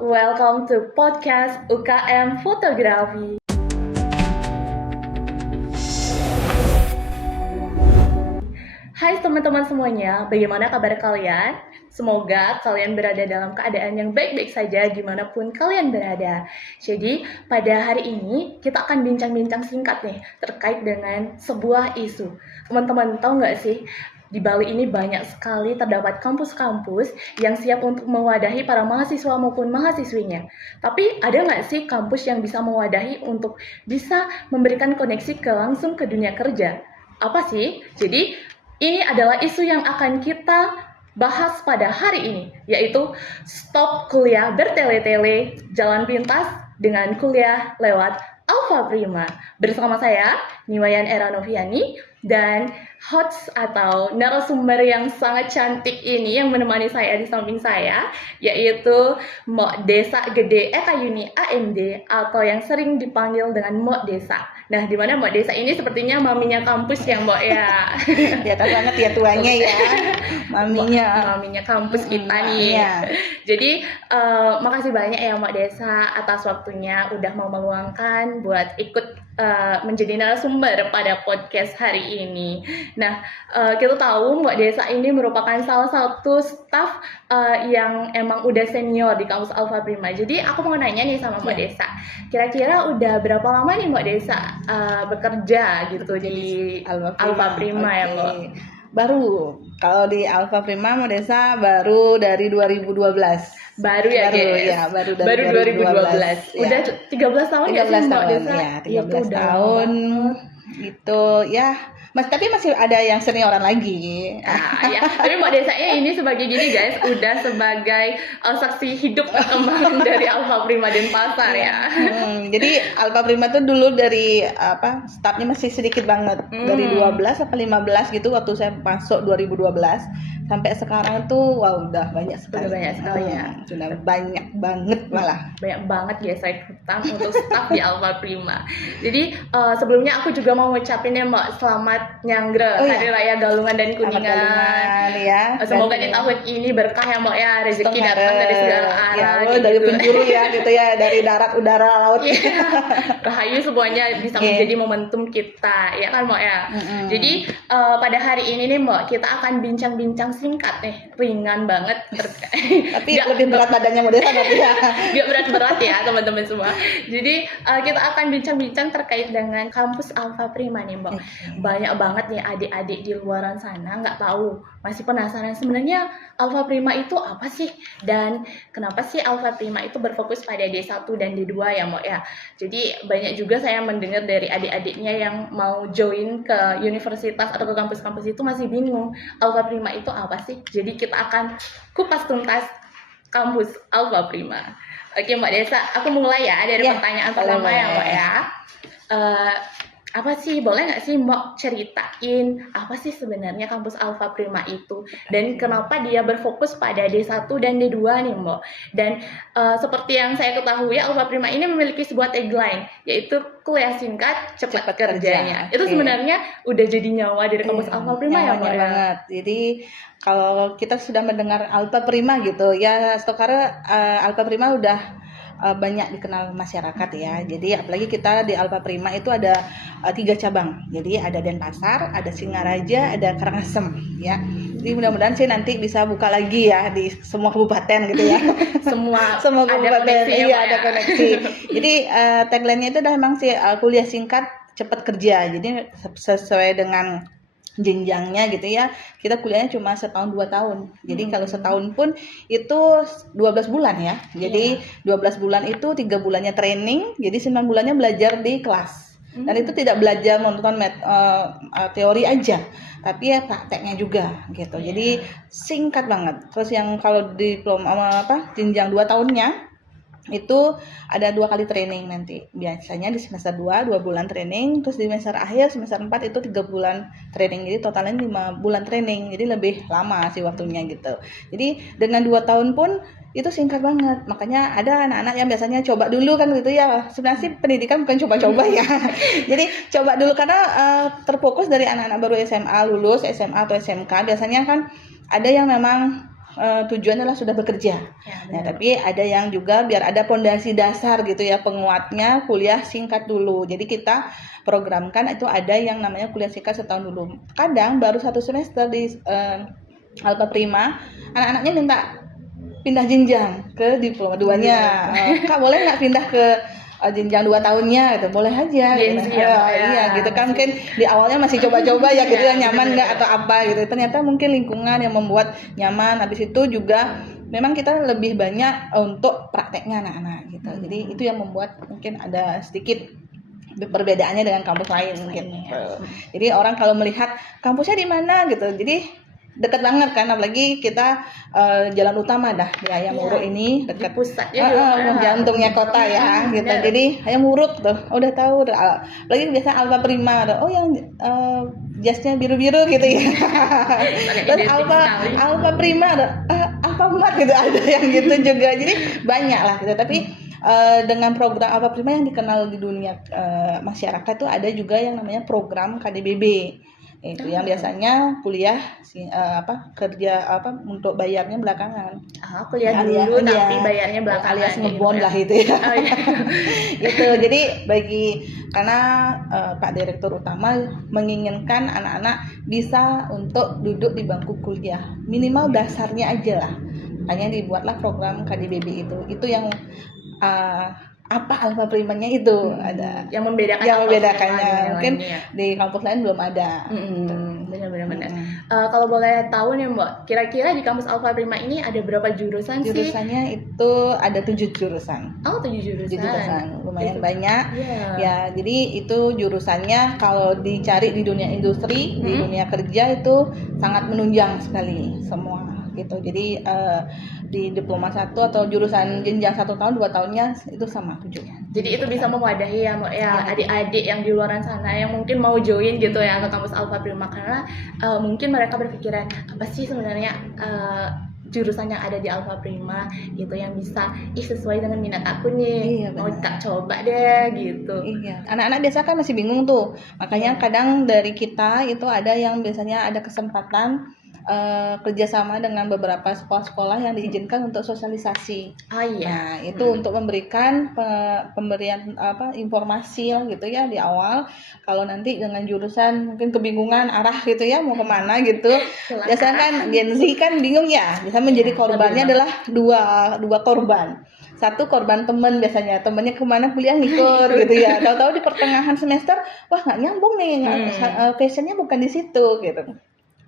welcome to podcast UKM Fotografi. Hai teman-teman semuanya, bagaimana kabar kalian? Semoga kalian berada dalam keadaan yang baik-baik saja dimanapun kalian berada. Jadi pada hari ini kita akan bincang-bincang singkat nih terkait dengan sebuah isu. Teman-teman tahu nggak sih? Di Bali ini banyak sekali terdapat kampus-kampus yang siap untuk mewadahi para mahasiswa maupun mahasiswinya. Tapi ada nggak sih kampus yang bisa mewadahi untuk bisa memberikan koneksi langsung ke dunia kerja? Apa sih? Jadi ini adalah isu yang akan kita bahas pada hari ini, yaitu stop kuliah bertele-tele, jalan pintas dengan kuliah lewat Alfa Prima. Bersama saya, Niwayan Eranoviani, dan host atau narasumber yang sangat cantik ini yang menemani saya di samping saya, yaitu Mbok Desa Gede Eka Yuni AMD atau yang sering dipanggil dengan Mbok Desa. Nah, di mana Mbok Desa ini sepertinya maminya kampus ya, Mbok ya. Ya tahu banget ya tuanya ya. Maminya kampus kita nih. Iya. Jadi makasih banyak ya Mbok Desa atas waktunya udah mau meluangkan buat ikut menjadi narasumber pada podcast hari ini. Nah, kita tahu Mbak Desa ini merupakan salah satu staf yang emang udah senior di kampus Alfa Prima. Jadi aku mau nanya nih sama Mbak Desa, kira-kira udah berapa lama nih Mbak Desa bekerja gitu di Alfa Prima ya Mbak? Baru, kalau di Alfa Prima Mbak Desa baru dari 2012. Baru ya, baru dari 2012. Udah 13 tahun ya sih Mbak Desa? Ya, 13 tahun. Itu ya, tapi masih ada yang senioran lagi. Ya. Tapi Mbak Desanya ini sebagai gini guys, udah sebagai saksi hidup perkembangan dari Alfa Prima Denpasar ya. Jadi Alfa Prima tuh dulu dari stafnya masih sedikit banget. Dari 12 sampai 15 gitu waktu saya masuk 2012 sampai sekarang tuh udah banyak sekali. Sudah banyak banget malah. Banyak banget ya rekrutan untuk staf di Alfa Prima. Jadi sebelumnya aku juga mau ngucapin ya Mbak, selamat Nyanggra Hari Raya Galungan dan Kuningan ya. Semoga di tahun ini berkah ya Mbak ya, rezeki datang dari segala arah ya, dari penjuru ya gitu ya, dari darat, udara, laut. Rahayu semuanya bisa menjadi momentum kita ya kan Mbak ya. Jadi pada hari ini nih Mbak, kita akan bincang-bincang singkat nih, ringan banget tapi lebih berat badannya Mbak Desa nanti ya. Gak berat-berat ya teman-teman semua. Jadi kita akan bincang-bincang terkait dengan kampus Alfa Prima nih Mbak. Banyak banget nih adik-adik di luaran sana nggak tahu, masih penasaran sebenarnya Alfa Prima itu apa sih, dan kenapa sih Alfa Prima itu berfokus pada D1 dan D2 ya Mbak ya. Jadi banyak juga saya mendengar dari adik-adiknya yang mau join ke universitas atau ke kampus-kampus itu masih bingung Alfa Prima itu apa sih. Jadi kita akan kupas tuntas kampus Alfa Prima. Oke Mbak Desa, aku mulai ya dari pertanyaan pertama ya Mbak ya. Apa sih, boleh nggak sih Mbak ceritain apa sih sebenarnya kampus Alfa Prima itu, dan kenapa dia berfokus pada D1 dan D2 nih Mbak. Dan seperti yang saya ketahui Alfa Prima ini memiliki sebuah tagline, yaitu kuliah singkat cepat kerjanya. Itu sebenarnya udah jadi nyawa dari kampus Alfa Prima ya Mbak banget. Jadi kalau kita sudah mendengar Alfa Prima gitu ya, sekarang Alfa Prima udah banyak dikenal masyarakat ya. Jadi apalagi kita di Alfa Prima itu ada 3 cabang. Jadi ada Denpasar, ada Singaraja, ada Karangasem ya. Jadi mudah-mudahan sih nanti bisa buka lagi ya di semua kabupaten gitu ya. semua kabupaten ada koneksi. Jadi tagline-nya itu udah memang sih kuliah singkat cepat kerja. Jadi sesuai dengan jenjangnya gitu ya, kita kuliahnya cuma setahun 2 tahun. Jadi kalau setahun pun itu 12 bulan ya. Jadi 12 bulan itu 3 bulannya training, jadi 9 bulannya belajar di kelas. Dan itu tidak belajar nonton teori aja, tapi ya prakteknya juga gitu. Jadi singkat banget. Terus yang kalau diploma jenjang 2 tahunnya itu ada 2 kali training nanti. Biasanya di semester 2 bulan training, terus di semester akhir semester 4 itu 3 bulan training. Jadi totalnya 5 bulan training. Jadi lebih lama sih waktunya gitu. Jadi dengan 2 tahun pun itu singkat banget. Makanya ada anak-anak yang biasanya coba dulu kan gitu ya. Sebenarnya sih pendidikan bukan coba-coba ya. Jadi coba dulu karena terfokus dari anak-anak baru SMA lulus, SMA atau SMK biasanya kan ada yang memang tujuannya adalah sudah bekerja. Ya, Nah, benar. tapi ada yang juga biar ada pondasi dasar gitu ya, penguatnya kuliah singkat dulu. Jadi kita programkan itu ada yang namanya kuliah singkat setahun dulu. Kadang baru 1 semester di Alpa Prima, anak-anaknya minta pindah jenjang ke diploma 2-nya. Kak, boleh nggak pindah ke jenjang 2 tahunnya gitu, boleh aja Gen gitu. Z ya, Mbak, ya. Iya gitu kan, mungkin di awalnya masih coba-coba ya gitu ya, nyaman nggak atau apa gitu. Ternyata mungkin lingkungan yang membuat nyaman. Habis itu juga memang kita lebih banyak untuk prakteknya anak-anak gitu. Jadi itu yang membuat mungkin ada sedikit perbedaannya dengan kampus lain gitu. Jadi orang kalau melihat kampusnya di mana gitu, jadi dekat banget kan, apalagi kita jalan utama dah di Hayam Wuruk ini dekat pusatnya juga. jantungnya kota ya gitu. Benar. Jadi Hayam Wuruk tuh udah tahu udah, apalagi biasa Alpa Prima ada, oh yang jasnya biru-biru gitu ya. Terus Alpa Prima ada, Alfamart gitu ada yang gitu juga. Jadi banyak lah gitu. Tapi dengan program Alpa Prima yang dikenal di dunia masyarakat tuh ada juga yang namanya program KDBB. Itu yang biasanya kuliah kerja untuk bayarnya belakangan. Kuliah dulu tapi bayarnya belakangan. Alias ngebond lah itu ya. Oh, iya. Gitu. Jadi karena Pak Direktur Utama menginginkan anak-anak bisa untuk duduk di bangku kuliah, minimal dasarnya aja lah. Hanya dibuatlah program KDBB itu. Itu yang apa Alpa Primanya itu ada yang membedakan membedakannya. Mungkin di kampus lain belum ada. Benar. Kalau boleh tahu nih Mbak, kira-kira di kampus Alpa Prima ini ada berapa jurusan sih? Jurusannya itu ada 7 jurusan. Oh, 7 jurusan. 7 jurusan, lumayan banyak. Yeah. Ya, jadi itu jurusannya kalau dicari di dunia industri, di dunia kerja itu sangat menunjang sekali semua gitu. Jadi di diploma 1 atau jurusan jenjang 1 tahun 2 tahunnya itu sama 7. Jadi itu bisa mewadahi ya adik-adik yang di luar sana yang mungkin mau join gitu ya ke kampus Alpa Prima, karena mungkin mereka berpikiran apa sih sebenarnya jurusan yang ada di Alpa Prima gitu yang bisa sesuai dengan minat aku nih. Iya, mau tak coba deh gitu. Iya, anak-anak biasa kan masih bingung tuh, makanya kadang dari kita itu ada yang biasanya ada kesempatan kerjasama dengan beberapa sekolah-sekolah yang diizinkan untuk sosialisasi. Oh iya. Nah itu untuk memberikan pemberian informasi gitu ya di awal. Kalau nanti dengan jurusan mungkin kebingungan arah gitu ya mau kemana gitu. Biasanya kan Gen Z kan bingung ya. Bisa menjadi korbannya adalah dua korban. Satu korban temen, biasanya temennya kemana kuliah ngikut gitu ya. Tahu-tahu di pertengahan semester wah nggak nyambung nih, passionnya bukan di situ gitu.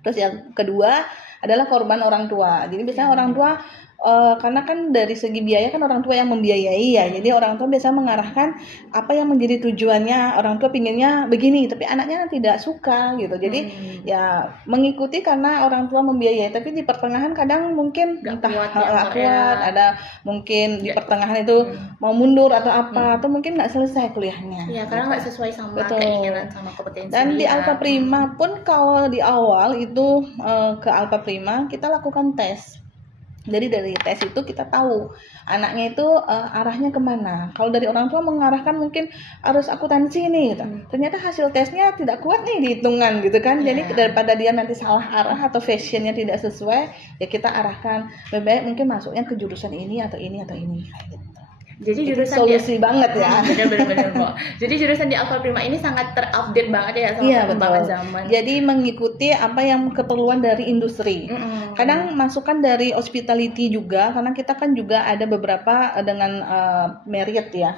Terus yang kedua adalah korban orang tua. Jadi biasanya orang tua karena kan dari segi biaya kan orang tua yang membiayai ya. Jadi orang tua biasa mengarahkan apa yang menjadi tujuannya. Orang tua pinginnya begini, tapi anaknya tidak suka gitu. Jadi ya mengikuti karena orang tua membiayai. Tapi di pertengahan kadang mungkin nggak kuat, ada mungkin di pertengahan itu mau mundur atau apa, atau mungkin nggak selesai kuliahnya. Iya, karena nggak sesuai sama keinginan sama kompetensi. Dan di Alpa Prima pun kalau di awal itu ke Alpa Prima kita lakukan tes. Jadi dari tes itu kita tahu anaknya itu arahnya kemana. Kalau dari orang tua mengarahkan mungkin harus akuntansi nih gitu. Ternyata hasil tesnya tidak kuat nih dihitungan gitu kan. Jadi daripada dia nanti salah arah atau fashionnya tidak sesuai, ya kita arahkan lebih baik mungkin masuknya ke jurusan ini atau ini atau ini gitu. Jadi jurusan solusi banget ya. Benar-benar kok. Jadi jurusan di Alpa Prima ini sangat terupdate banget ya sama perkembangan zaman. Jadi mengikuti apa yang keperluan dari industri. Kadang masukan dari hospitality juga, karena kita kan juga ada beberapa dengan Marriott ya.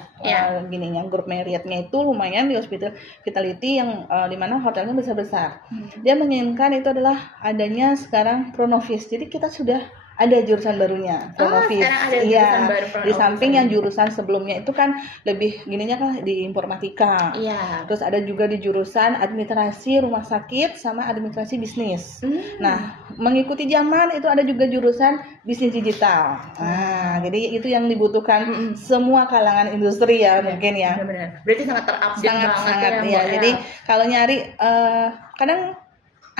Gininya grup Marriott-nya itu lumayan di hospitality yang dimana hotelnya besar-besar. Dia menginginkan itu adalah adanya sekarang Pronovis. Jadi kita sudah ada jurusan barunya Pronovis. Iya. Di samping yang jurusan sebelumnya itu kan lebih gininya kan di informatika. Iya. Terus ada juga di jurusan administrasi rumah sakit sama administrasi bisnis. Nah, mengikuti zaman itu ada juga jurusan bisnis digital. Nah, jadi itu yang dibutuhkan semua kalangan industri ya mungkin ya. Benar-benar. Berarti sangat terupdate sangat ya. Jadi kalau nyari kadang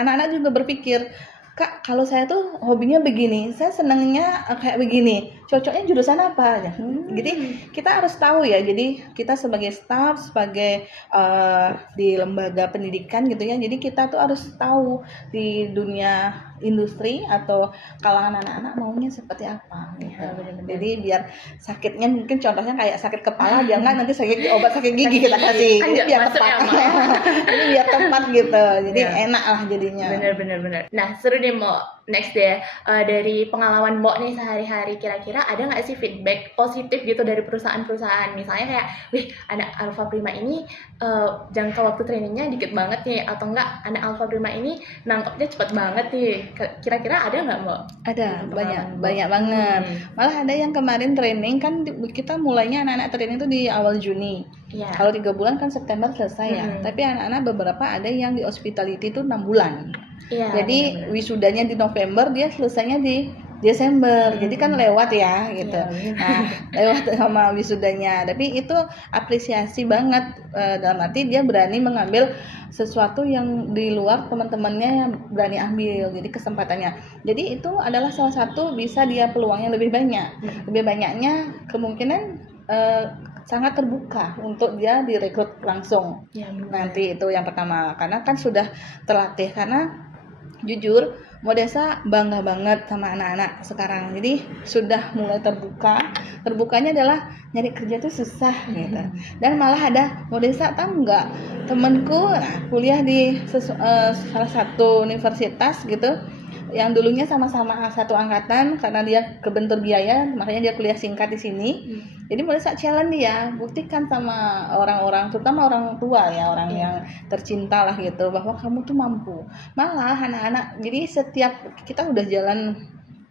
anak-anak juga berpikir, Kak, kalau saya tuh hobinya begini, saya senangnya kayak begini. cocoknya jurusan apa ya. Jadi kita harus tahu ya, jadi kita sebagai staff, sebagai di lembaga pendidikan gitu ya, jadi kita tuh harus tahu di dunia industri atau kalangan anak-anak maunya seperti apa gitu. Jadi biar sakitnya mungkin contohnya kayak sakit kepala, biar nggak nanti obat sakit gigi kita kasih. Kan Ini nggak biar masuk tepat. ya, Mak, ya. Ini biar tepat gitu. Jadi Iya. enak lah jadinya. Bener. Nah, seru deh, Mo. Next deh, dari pengalaman Mo nih sehari-hari, kira-kira ada nggak sih feedback positif gitu dari perusahaan-perusahaan? Misalnya kayak, wih, anak Alpha Prima ini jangka waktu trainingnya dikit banget nih, atau enggak anak Alpha Prima ini nangkepnya cepet banget nih. Kira-kira ada nggak, Mo? Ada Pengalaman Mo? banyak banget. Malah ada yang kemarin training kan kita mulainya anak-anak training itu di awal Juni. Iya. Kalau 3 bulan kan September selesai ya. Tapi anak-anak beberapa ada yang di hospitality itu 6 bulan. Iya, Jadi bener-bener. wisudanya di November, dia selesainya di Desember. Jadi kan lewat ya gitu. Iya, bener. Nah, lewat sama wisudanya. Tapi itu apresiasi banget, dalam arti dia berani mengambil sesuatu yang di luar teman-temannya yang berani ambil. Jadi kesempatannya. Jadi itu adalah salah satu bisa dia peluangnya lebih banyak. Lebih banyaknya kemungkinan sangat terbuka untuk dia direkrut langsung. Iya, bener. Nanti itu yang pertama, karena kan sudah terlatih. Karena jujur Modesa bangga banget sama anak-anak sekarang, jadi sudah mulai terbukanya adalah nyari kerja tuh susah gitu. Dan malah ada Modesa, tahu nggak, temenku kuliah di salah satu universitas gitu, yang dulunya sama-sama satu angkatan, karena dia kebentur biaya makanya dia kuliah singkat di sini. Jadi Modesa challenge dia, buktikan sama orang-orang, terutama orang tua ya, orang yang tercinta lah gitu, bahwa kamu tuh mampu. Malah anak-anak, jadi setiap kita udah jalan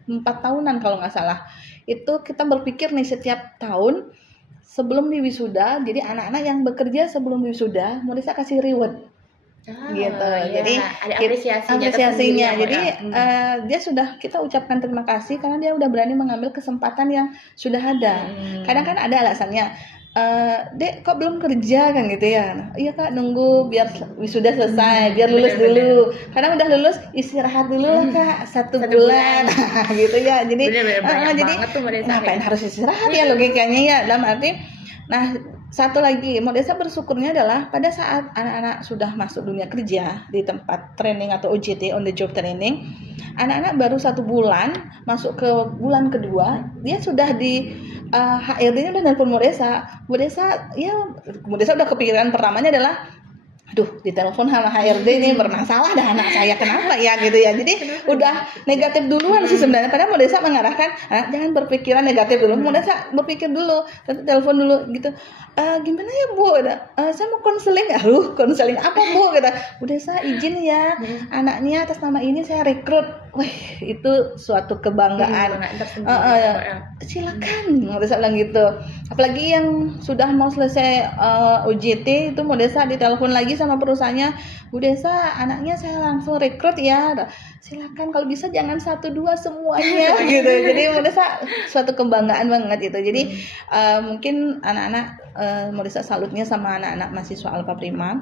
4 tahunan kalau nggak salah, itu kita berpikir nih setiap tahun sebelum di wisuda, jadi anak-anak yang bekerja sebelum wisuda Modesa kasih reward. Gitu. Iya. Jadi ada apresiasinya apresiasinya. tersendiri, Jadi ya. dia sudah, kita ucapkan terima kasih karena dia udah berani mengambil kesempatan yang sudah ada. Kadang kan ada alasannya, Dek kok belum kerja kan gitu ya. Nah, iya Kak, nunggu biar wisuda selesai, biar lulus Bener-bener. dulu. Kadang udah lulus, istirahat dulu lah Kak, satu Satu bulan. Gitu ya. Jadi Bener-bener banyak jadi banget tuh Modesa ngapain kayak. harus istirahat ya logikanya ya, dalam arti. Nah, satu lagi, Modesa bersyukurnya adalah pada saat anak-anak sudah masuk dunia kerja di tempat training atau OJT, on the job training, anak-anak baru 1 bulan masuk ke bulan kedua, dia sudah di HRD-nya udah nelpon Modesa ya, Modesa udah kepikiran pertamanya adalah, aduh, ditelepon sama HRD nih, bermasalah dah anak saya, kenapa ya gitu ya. Jadi udah negatif duluan sih sebenarnya. Padahal Modesa mengarahkan, jangan berpikiran negatif dulu. Modesa berpikir dulu, telepon dulu gitu. Gimana ya Bu? Saya mau konseling. Konseling apa Bu? Kata Modesa, izin ya, anaknya atas nama ini saya rekrut. Wih, itu suatu kebanggaan. Silakan, Modesa bilang gitu. Apalagi yang sudah mau selesai OJT itu Modesa ditelepon lagi sama perusahaannya, Bu Desa, anaknya saya langsung rekrut ya. Silakan, kalau bisa jangan 1-2 semuanya gitu. Jadi Modesa suatu kebanggaan banget itu. Jadi mungkin anak-anak Modesa salutnya sama anak-anak mahasiswa Alpha Prima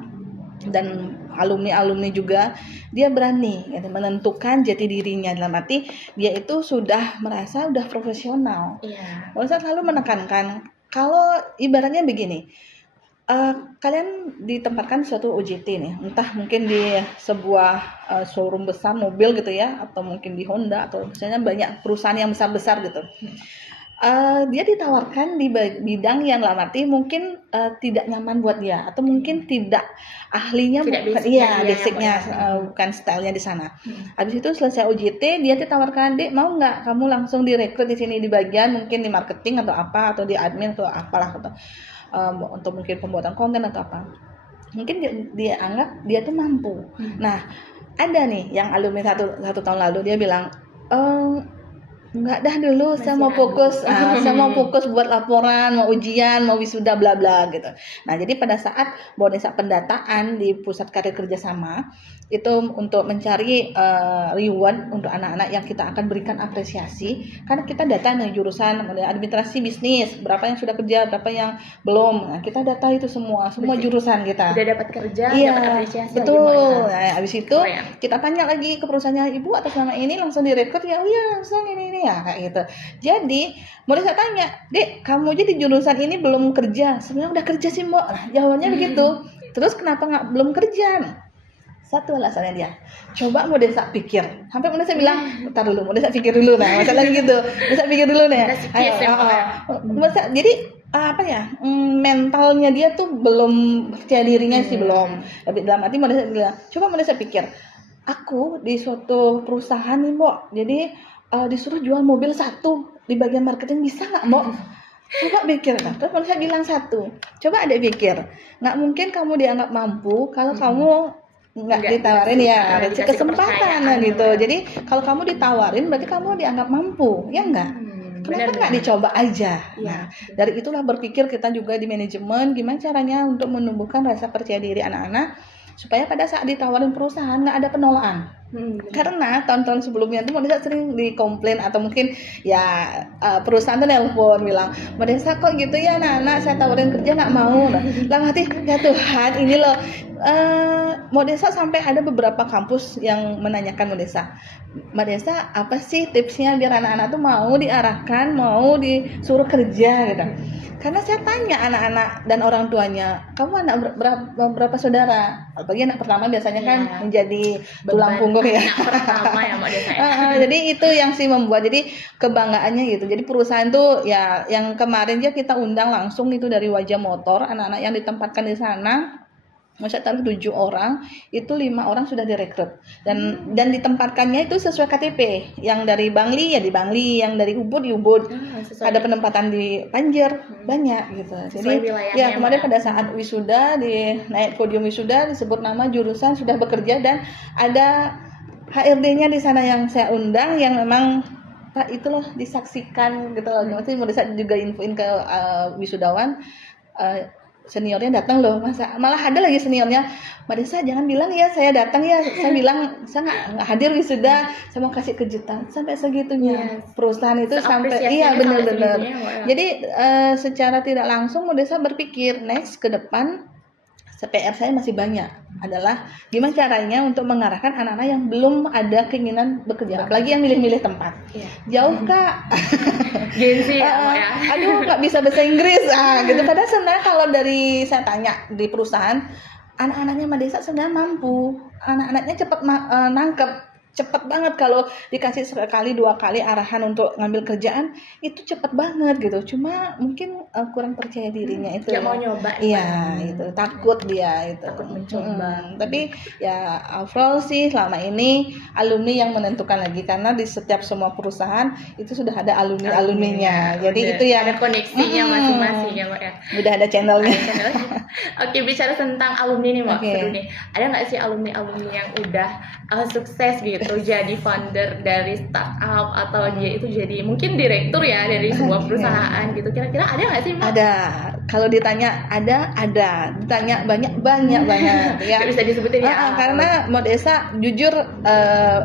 dan alumni juga, dia berani gitu, menentukan jati dirinya, dalam arti dia itu sudah merasa udah profesional. Modesa selalu menekankan, kalau ibaratnya begini, kalian ditempatkan suatu OJT nih, entah mungkin di sebuah showroom besar mobil gitu ya, atau mungkin di Honda, atau misalnya banyak perusahaan yang besar-besar gitu. Dia ditawarkan di bidang yang dalam arti mungkin tidak nyaman buat dia, atau mungkin tidak ahlinya, basicnya bukan stylenya di sana. Habis itu selesai OJT, dia ditawarkan, Dek mau nggak kamu langsung direkrut di sini di bagian mungkin di marketing atau apa, atau di admin atau apalah, atau untuk mungkin pembuatan konten atau apa. Mungkin dia anggap dia tuh mampu. Nah, ada nih yang alumni satu tahun lalu, dia bilang, enggak dah dulu, saya mau fokus buat laporan, mau ujian, mau wisuda, bla bla gitu. Nah, jadi pada saat Modesa pendataan di pusat karir kerjasama itu untuk mencari reward untuk anak-anak yang kita akan berikan apresiasi, karena kita data nih jurusan administrasi bisnis, berapa yang sudah kerja, berapa yang belum. Nah, kita data itu semua jurusan kita. Udah dapat kerja, dapat apresiasi. Betul. Nah, habis itu kita tanya lagi ke perusahaannya, Ibu atas nama ini langsung direkrut ya? Oh iya, langsung ini. ya kayak gitu. Jadi mau saya tanya, Dek, kamu aja di jurusan ini belum kerja, sebenarnya udah kerja sih Mbak. Nah, jawabannya begitu. Terus kenapa nggak belum kerja? Nah, satu alasannya dia, coba mau desa pikir. Sampai mau desa bilang, tar dulu, mau desa pikir dulu. Nah, masalah gitu, desa pikir dulu nih. Ayo, jadi apa ya, mentalnya dia tuh belum percaya dirinya sih belum. Tapi dalam arti mau desa bilang, coba mau desa pikir. Aku di suatu perusahaan nih, Mbok. Jadi disuruh jual mobil satu di bagian marketing, bisa nggak, Mbok? Coba pikir kan. Terus manusia bilang satu. Coba adek pikir. Nggak mungkin kamu dianggap mampu kalau kamu nggak ditawarin ya, ada kesempatan gitu. Jadi kalau kamu ditawarin berarti kamu dianggap mampu, ya enggak? Kenapa nggak dicoba aja? Nah, dari itulah berpikir kita juga di manajemen gimana caranya untuk menumbuhkan rasa percaya diri anak-anak supaya pada saat ditawarin perusahaan nggak ada penolakan. Karena tahun-tahun sebelumnya tuh Modesa sering dikomplain atau mungkin ya perusahaan tuh nelpon bilang, Modesa kok gitu ya anak-anak saya tawarin kerja nggak mau. Nah, dalam hati ya Tuhan ini loh, Modesa sampai ada beberapa kampus yang menanyakan Modesa apa sih tipsnya biar anak-anak tuh mau diarahkan, mau disuruh kerja gitu. Karena saya tanya anak-anak dan orang tuanya, kamu anak berapa saudara? Apalagi anak pertama biasanya kan menjadi tulang punggung ya. Anak pertama ya Mbak Desa. Jadi itu yang sih membuat jadi kebanggaannya gitu. Jadi perusahaan tuh ya yang kemarin kita undang langsung itu dari Wajah Motor, anak-anak yang ditempatkan di sana. Masa taruh 7 orang, itu 5 orang sudah direkrut dan ditempatkannya itu sesuai KTP. Yang dari Bangli ya di Bangli, yang dari Ubud di Ubud. Ada penempatan di Banjar banyak gitu. Jadi ya kemarin pada saat wisuda di naik podium wisuda disebut nama jurusan sudah bekerja dan ada HRD-nya di sana yang saya undang yang memang Pak itu loh disaksikan gitu loh. Nanti mau juga infoin ke wisudawan. Seniornya datang loh, malah ada lagi seniornya, Mbak Desa jangan bilang ya saya datang ya, saya bilang saya nggak hadir wisuda, saya mau kasih kejutan sampai segitunya. Perusahaan itu sampai iya benar-benar. Jadi secara tidak langsung Mbak Desa berpikir next ke depan PR saya masih banyak adalah gimana caranya untuk mengarahkan anak-anak yang belum ada keinginan bekerja, apalagi yang milih-milih tempat. Jauh Kak, gengsi ya. Aduh nggak bisa bahasa Inggris gitu. Padahal sebenarnya kalau dari saya tanya di perusahaan, anak-anaknya Mbak Desa sebenarnya mampu, anak-anaknya cepat nangkep. Cepet banget kalau dikasih sekali 2 kali arahan untuk ngambil kerjaan itu cepet banget gitu. Cuma mungkin kurang percaya dirinya itu. Gak mau nyoba. Iya itu takut dia itu. Takut mencoba. Tapi ya overall sih selama ini alumni yang menentukan lagi karena di setiap semua perusahaan itu sudah ada alumninya. Jadi itu ya ada koneksinya masing-masing ya Mbak ya. Udah ada channelnya. Oke, bicara tentang alumni nih Mbak, seru nih. Ada nggak sih alumni yang udah sukses gitu jadi founder dari startup atau dia itu jadi mungkin direktur ya dari sebuah perusahaan gitu, kira-kira ada nggak sih Mbak? Ada. Kalau ditanya ada, ditanya banyak ya. Gak bisa disebutin ya. Karena Modesa jujur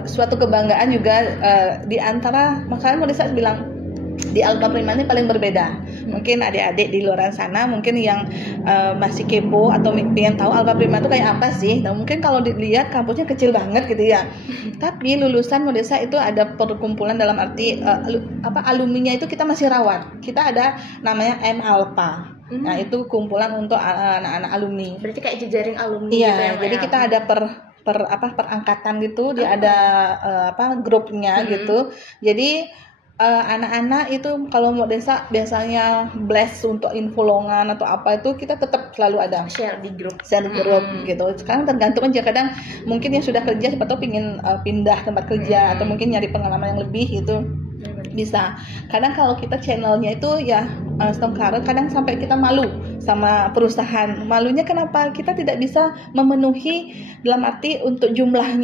suatu kebanggaan juga di antara, makanya Modesa bilang di Alpa Prima ini paling berbeda. Mungkin adik-adik di luar sana mungkin yang masih kepo atau pengen tahu Alpa Prima itu kayak apa sih. Nah, mungkin kalau dilihat kampusnya kecil banget gitu ya. Tapi lulusan Modesa itu ada perkumpulan dalam arti alumninya itu kita masih rawat. Kita ada namanya M Alpa. Nah, itu kumpulan untuk anak-anak alumni. Berarti kayak jejaring alumni gitu ya. Jadi kita ada perangkatan gitu, dia ada grupnya gitu. Jadi anak-anak itu kalau mau desa biasanya blast untuk info lowongan atau apa itu kita tetap selalu ada share di grup gitu. Sekarang tergantung aja, kadang mungkin yang sudah kerja siapa tahu pingin pindah tempat kerja atau mungkin nyari pengalaman yang lebih gitu bisa. Kadang kalau kita channelnya itu ya Stongkara kadang sampai kita malu sama perusahaan. Malunya kenapa? Kita tidak bisa memenuhi dalam arti untuk jumlah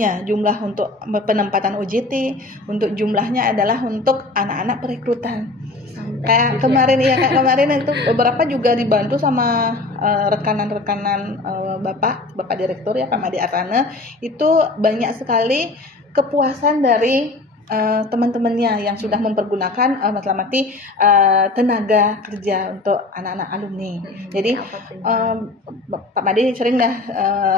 untuk penempatan OJT, untuk jumlahnya adalah untuk anak-anak perekrutan. Kayak kemarin itu beberapa juga dibantu sama rekanan-rekanan Bapak Direktur ya Pak Madi Arana, itu banyak sekali kepuasan dari teman-temannya yang sudah mempergunakan tenaga kerja untuk anak-anak alumni. Jadi Pak Madi sering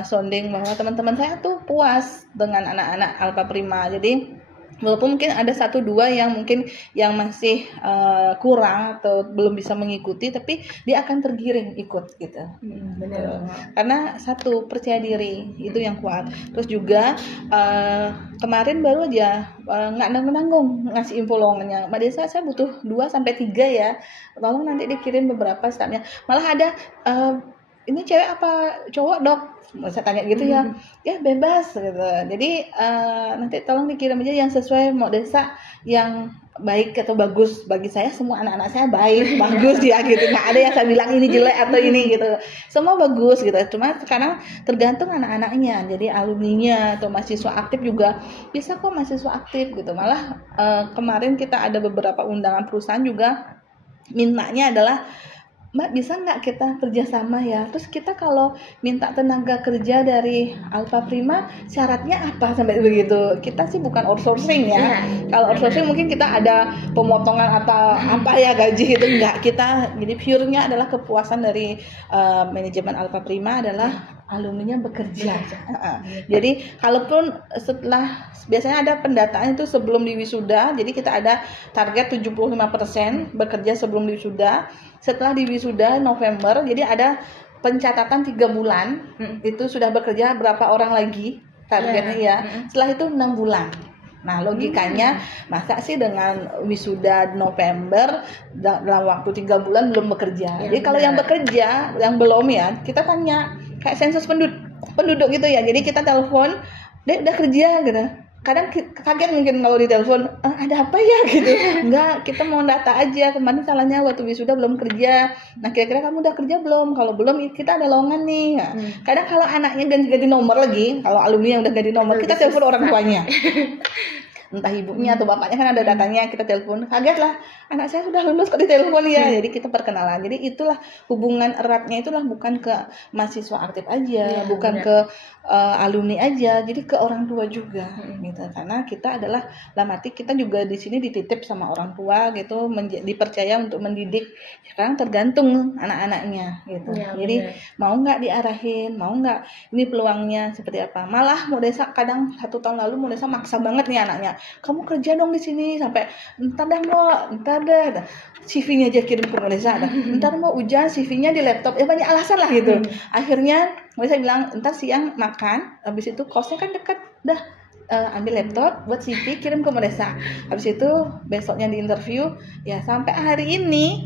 sounding bahwa teman-teman saya tuh puas dengan anak-anak Alpa Prima. Jadi Walaupun mungkin ada satu dua yang mungkin yang masih kurang atau belum bisa mengikuti, tapi dia akan tergiring ikut gitu. Benar. Karena satu, percaya diri itu yang kuat. Terus juga kemarin baru aja nggak nanggung ngasih info lowongannya. Mbak Desa, saya butuh 2 sampai 3 ya. Tolong nanti dikirim beberapa stafnya. Malah ada ini cewek apa cowok, Dok? Saya tanya gitu ya. Ya bebas gitu. Jadi nanti tolong dikirim aja yang sesuai mau desa, yang baik atau bagus. Bagi saya semua anak-anak saya baik, bagus ya gitu. Nggak ada yang saya bilang ini jelek atau ini gitu. Semua bagus gitu. Cuma sekarang tergantung anak-anaknya. Jadi alumninya atau mahasiswa aktif juga bisa kok mahasiswa aktif gitu. Malah kemarin kita ada beberapa undangan perusahaan juga mintanya adalah, Mbak, bisa nggak kita kerjasama ya? Terus kita kalau minta tenaga kerja dari Alfa Prima, syaratnya apa sampai begitu? Kita sih bukan outsourcing ya. Kalau outsourcing mungkin kita ada pemotongan atau apa ya gaji gitu, enggak. Kita jadi pure-nya adalah kepuasan dari manajemen Alfa Prima adalah alumninya bekerja. Jadi kalaupun setelah, biasanya ada pendataan itu sebelum di wisuda, jadi kita ada target 75% bekerja sebelum di wisuda. Setelah di wisuda November, jadi ada pencatatan 3 bulan, itu sudah bekerja berapa orang lagi targetnya ya. Setelah itu 6 bulan. Nah logikanya masa sih dengan wisuda November dalam waktu 3 bulan belum bekerja. Jadi kalau yang bekerja, yang belum ya, kita tanya kayak sensus penduduk gitu ya. Jadi kita telepon, dia udah kerja gitu. Kadang kaget mungkin kalau ditelepon, ada apa ya gitu. Enggak, kita mau data aja. Kemarin salahnya waktu wisuda belum kerja. Nah kira-kira kamu udah kerja belum? Kalau belum, kita ada lowongan nih. Nah, kadang kalau anaknya ganti nomor lagi, kalau alumni yang udah ganti nomor, kita telepon orang tuanya. Entah ibunya atau bapaknya, kan ada datanya, kita telepon. Kaget lah, anak saya sudah lulus kok ditelepon ya. Jadi kita perkenalan. Jadi itulah hubungan eratnya, itulah bukan ke mahasiswa aktif aja, bukan ke alumni aja, jadi ke orang tua juga gitu. Karena kita adalah lamati, kita juga di sini dititip sama orang tua gitu, dipercaya untuk mendidik. Sekarang tergantung anak-anaknya gitu. Jadi mau nggak diarahin, mau nggak ini peluangnya seperti apa. Malah mau desa kadang 1 tahun lalu mau desa maksa banget nih anaknya, kamu kerja dong di sini, sampai entar dah CV-nya aja kirim ke Malaysia, entar mau ujian CV-nya di laptop, ya banyak alasan lah gitu. Akhirnya saya bilang, entar siang makan, habis itu kosnya kan dekat, dah ambil laptop buat CV kirim ke Malaysia. Habis itu besoknya di interview, ya sampai hari ini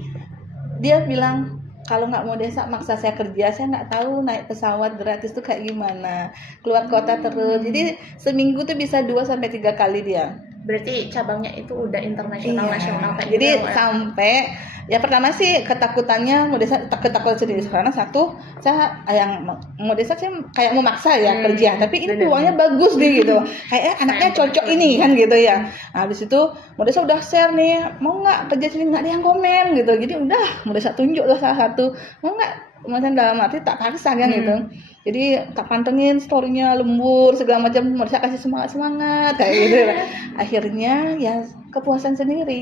dia bilang, kalau nggak mau desa maksa saya kerja, saya nggak tahu naik pesawat gratis tuh kayak gimana, keluar kota terus. Jadi seminggu tuh bisa 2 sampai 3 kali dia. Berarti cabangnya itu udah internasional, nasional kayak jadi gitu. Sampai ya pertama sih ketakutannya mau desa, ketakutan sendiri. Karena satu, saya yang mau desa saya kayak memaksa ya kerja, tapi ini peluangnya bagus nih gitu, kayak anaknya cocok ini kan gitu ya. Nah, habis itu mau desa udah share nih, mau nggak kerja sini, nggak ada yang komen gitu. Jadi udah mau desa tunjuk lah salah satu, mau nggak, kemudian dalam arti tak paksa kan gitu. Jadi tak pantengin storynya lembur segala macam, mereka kasih semangat kayak gitu. Akhirnya ya kepuasan sendiri.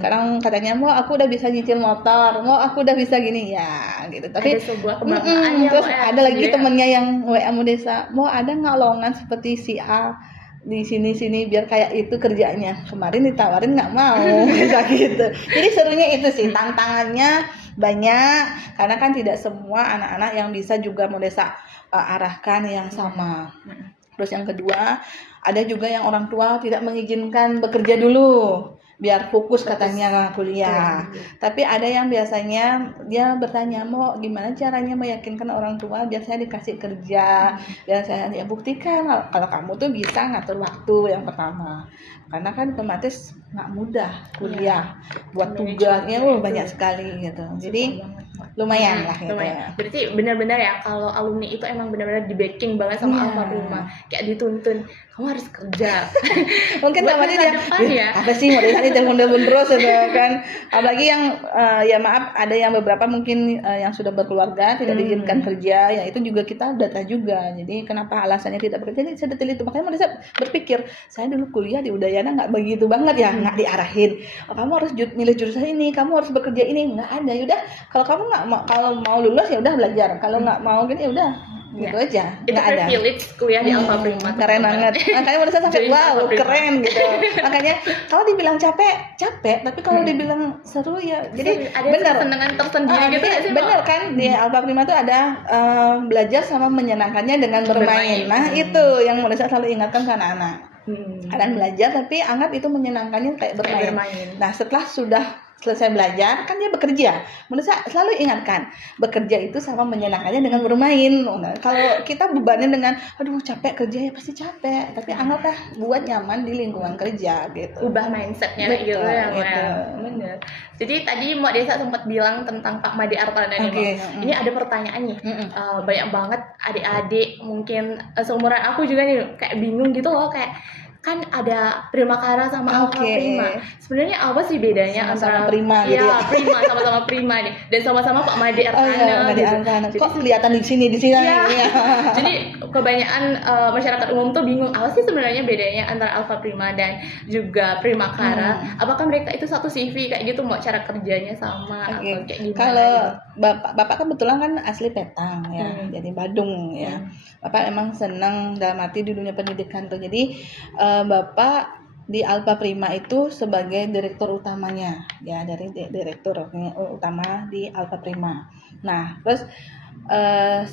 Sekarang katanya, mau aku udah bisa nyicil motor, mau aku udah bisa gini ya gitu. Tapi ada sebuah kebanggaan ya. Terus ada lagi temennya yang WA Desa, mau ada nggak lowongan seperti si A di sini biar kayak itu kerjanya. Kemarin ditawarin nggak mau bisa gitu. Jadi serunya itu sih, tantangannya banyak karena kan tidak semua anak-anak yang bisa juga mau desa arahkan yang sama. Terus yang kedua, ada juga yang orang tua tidak mengizinkan bekerja dulu, biar fokus katanya kuliah. Tapi ada yang biasanya dia bertanya, mau gimana caranya meyakinkan orang tua biar saya dikasih kerja, biar saya ya buktikan kalau kamu tuh bisa ngatur waktu yang pertama. Karena kan otomatis nggak mudah kuliah, buat tugasnya banyak sekali gitu. Jadi lumayan lah gitu. Berarti benar-benar ya, kalau alumni itu emang benar-benar di backing banget sama Alfa Prima, kayak dituntun kamu harus kerja. Mungkin sama dia ya. Apa sih mau tadi telepon terus gitu kan. Apalagi yang ya maaf, ada yang beberapa mungkin yang sudah berkeluarga tidak diizinkan kerja, ya itu juga kita data juga. Jadi kenapa alasannya tidak bekerja ini saya detail itu. Makanya mereka berpikir, saya dulu kuliah di Udayana nggak begitu banget ya, nggak diarahin. Kamu harus milih jurusan ini, kamu harus bekerja ini, nggak ada. Yaudah, kalau kamu nggak mau, kalau mau lulus ya udah belajar, kalau nggak mau gini ya udah gitu aja, Itu nggak ada. privilege kuliah di Alfa Prima. Keren banget. Makanya menurut saya sampai Join wow, Alfa Prima. keren gitu. Makanya kalau dibilang capek, tapi kalau dibilang seru ya. Jadi ada benar. kesenangan tersendiri gitu Jadi nggak sih, benar Mbak? kan di Alfa Prima tuh ada belajar sama menyenangkannya dengan bermain. Nah, itu yang menurut saya selalu ingatkan ke anak-anak. Kalian belajar tapi anggap itu menyenangkannya kayak bermain. Nah, setelah sudah selesai belajar kan dia bekerja. Menurut saya selalu ingatkan, bekerja itu sama menyenangkannya dengan bermain. Nah, kalau kita bebanin dengan aduh capek kerja ya pasti capek, tapi anggaplah buat nyaman di lingkungan kerja gitu. Ubah mindsetnya kayak gitu ya, Mbak. Gitu. Bener. Jadi tadi Mbak Desa sempat bilang tentang Pak Made Artana nih, Mbak. Ini ada pertanyaan nih. Banyak banget adik-adik mungkin seumuran aku juga nih kayak bingung gitu loh, kayak kan ada Primakara sama Alfa Prima. Sebenarnya apa sih bedanya Sama-sama antara Prima gitu ya? Prima sama-sama Prima nih, dan sama-sama Pak Made Artana. Made Artana. Kok kelihatan di sini Iya. ya. Jadi kebanyakan masyarakat umum tuh bingung apa sih sebenarnya bedanya antara Alfa Prima dan juga Primakara. Apakah mereka itu satu CV kayak gitu, mau cara kerjanya sama atau kayak gimana? Kalau gitu? Bapak kebetulan kan asli Petang ya, jadi Badung ya. Bapak emang senang dalam arti di dunia pendidikan tuh. Jadi Bapak di Alfa Prima itu sebagai direktur utamanya ya, dari direktur utama di Alfa Prima. Nah, terus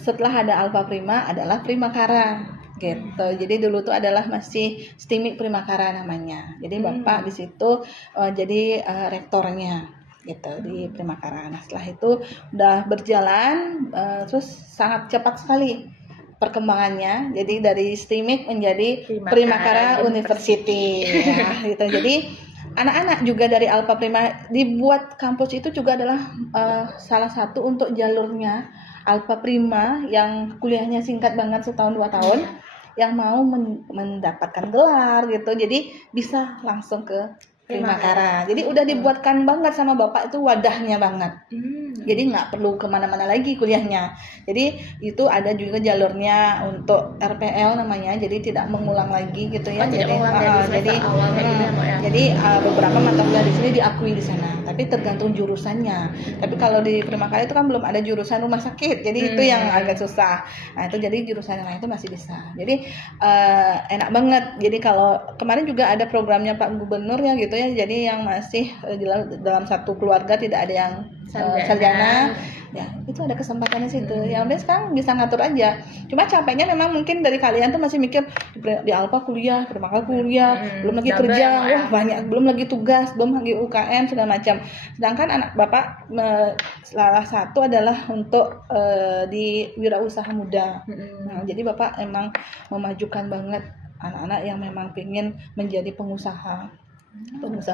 setelah ada Alfa Prima adalah Primakara gitu. Jadi dulu tuh adalah masih STIMIK Primakara namanya. Jadi Bapak di situ jadi rektornya gitu di Primakara. Nah, setelah itu udah berjalan terus sangat cepat sekali perkembangannya. Jadi dari STIMIK menjadi Primakara University ya, gitu. Jadi anak-anak juga dari Alfa Prima dibuat kampus itu juga adalah salah satu untuk jalurnya Alfa Prima yang kuliahnya singkat banget setahun 2 tahun, yang mau mendapatkan gelar gitu. Jadi bisa langsung ke Primakara. Jadi udah dibuatkan banget sama Bapak itu wadahnya banget. Jadi nggak perlu kemana-mana lagi kuliahnya. Jadi itu ada juga jalurnya untuk RPL namanya. Jadi tidak mengulang lagi gitu ya. Jadi beberapa mata kuliah di sini diakui di sana. Tapi tergantung jurusannya. Tapi kalau di Primakara itu kan belum ada jurusan rumah sakit. Jadi itu yang agak susah. Nah itu jadi jurusan yang lain itu masih bisa. Jadi enak banget. Jadi kalau kemarin juga ada programnya Pak Gubernur ya gitu ya. Jadi yang masih dalam satu keluarga tidak ada yang sarjana, ya itu ada kesempatan di situ. Yang penting sekarang bisa ngatur aja. Cuma capeknya memang mungkin dari kalian tuh masih mikir di Alfa kuliah, Primakara kuliah, belum lagi kerja, wah banyak, belum lagi tugas, belum lagi UKM segala macam. Sedangkan anak Bapak salah satu adalah untuk di wirausaha muda. Nah, jadi Bapak emang memajukan banget anak-anak yang memang ingin menjadi pengusaha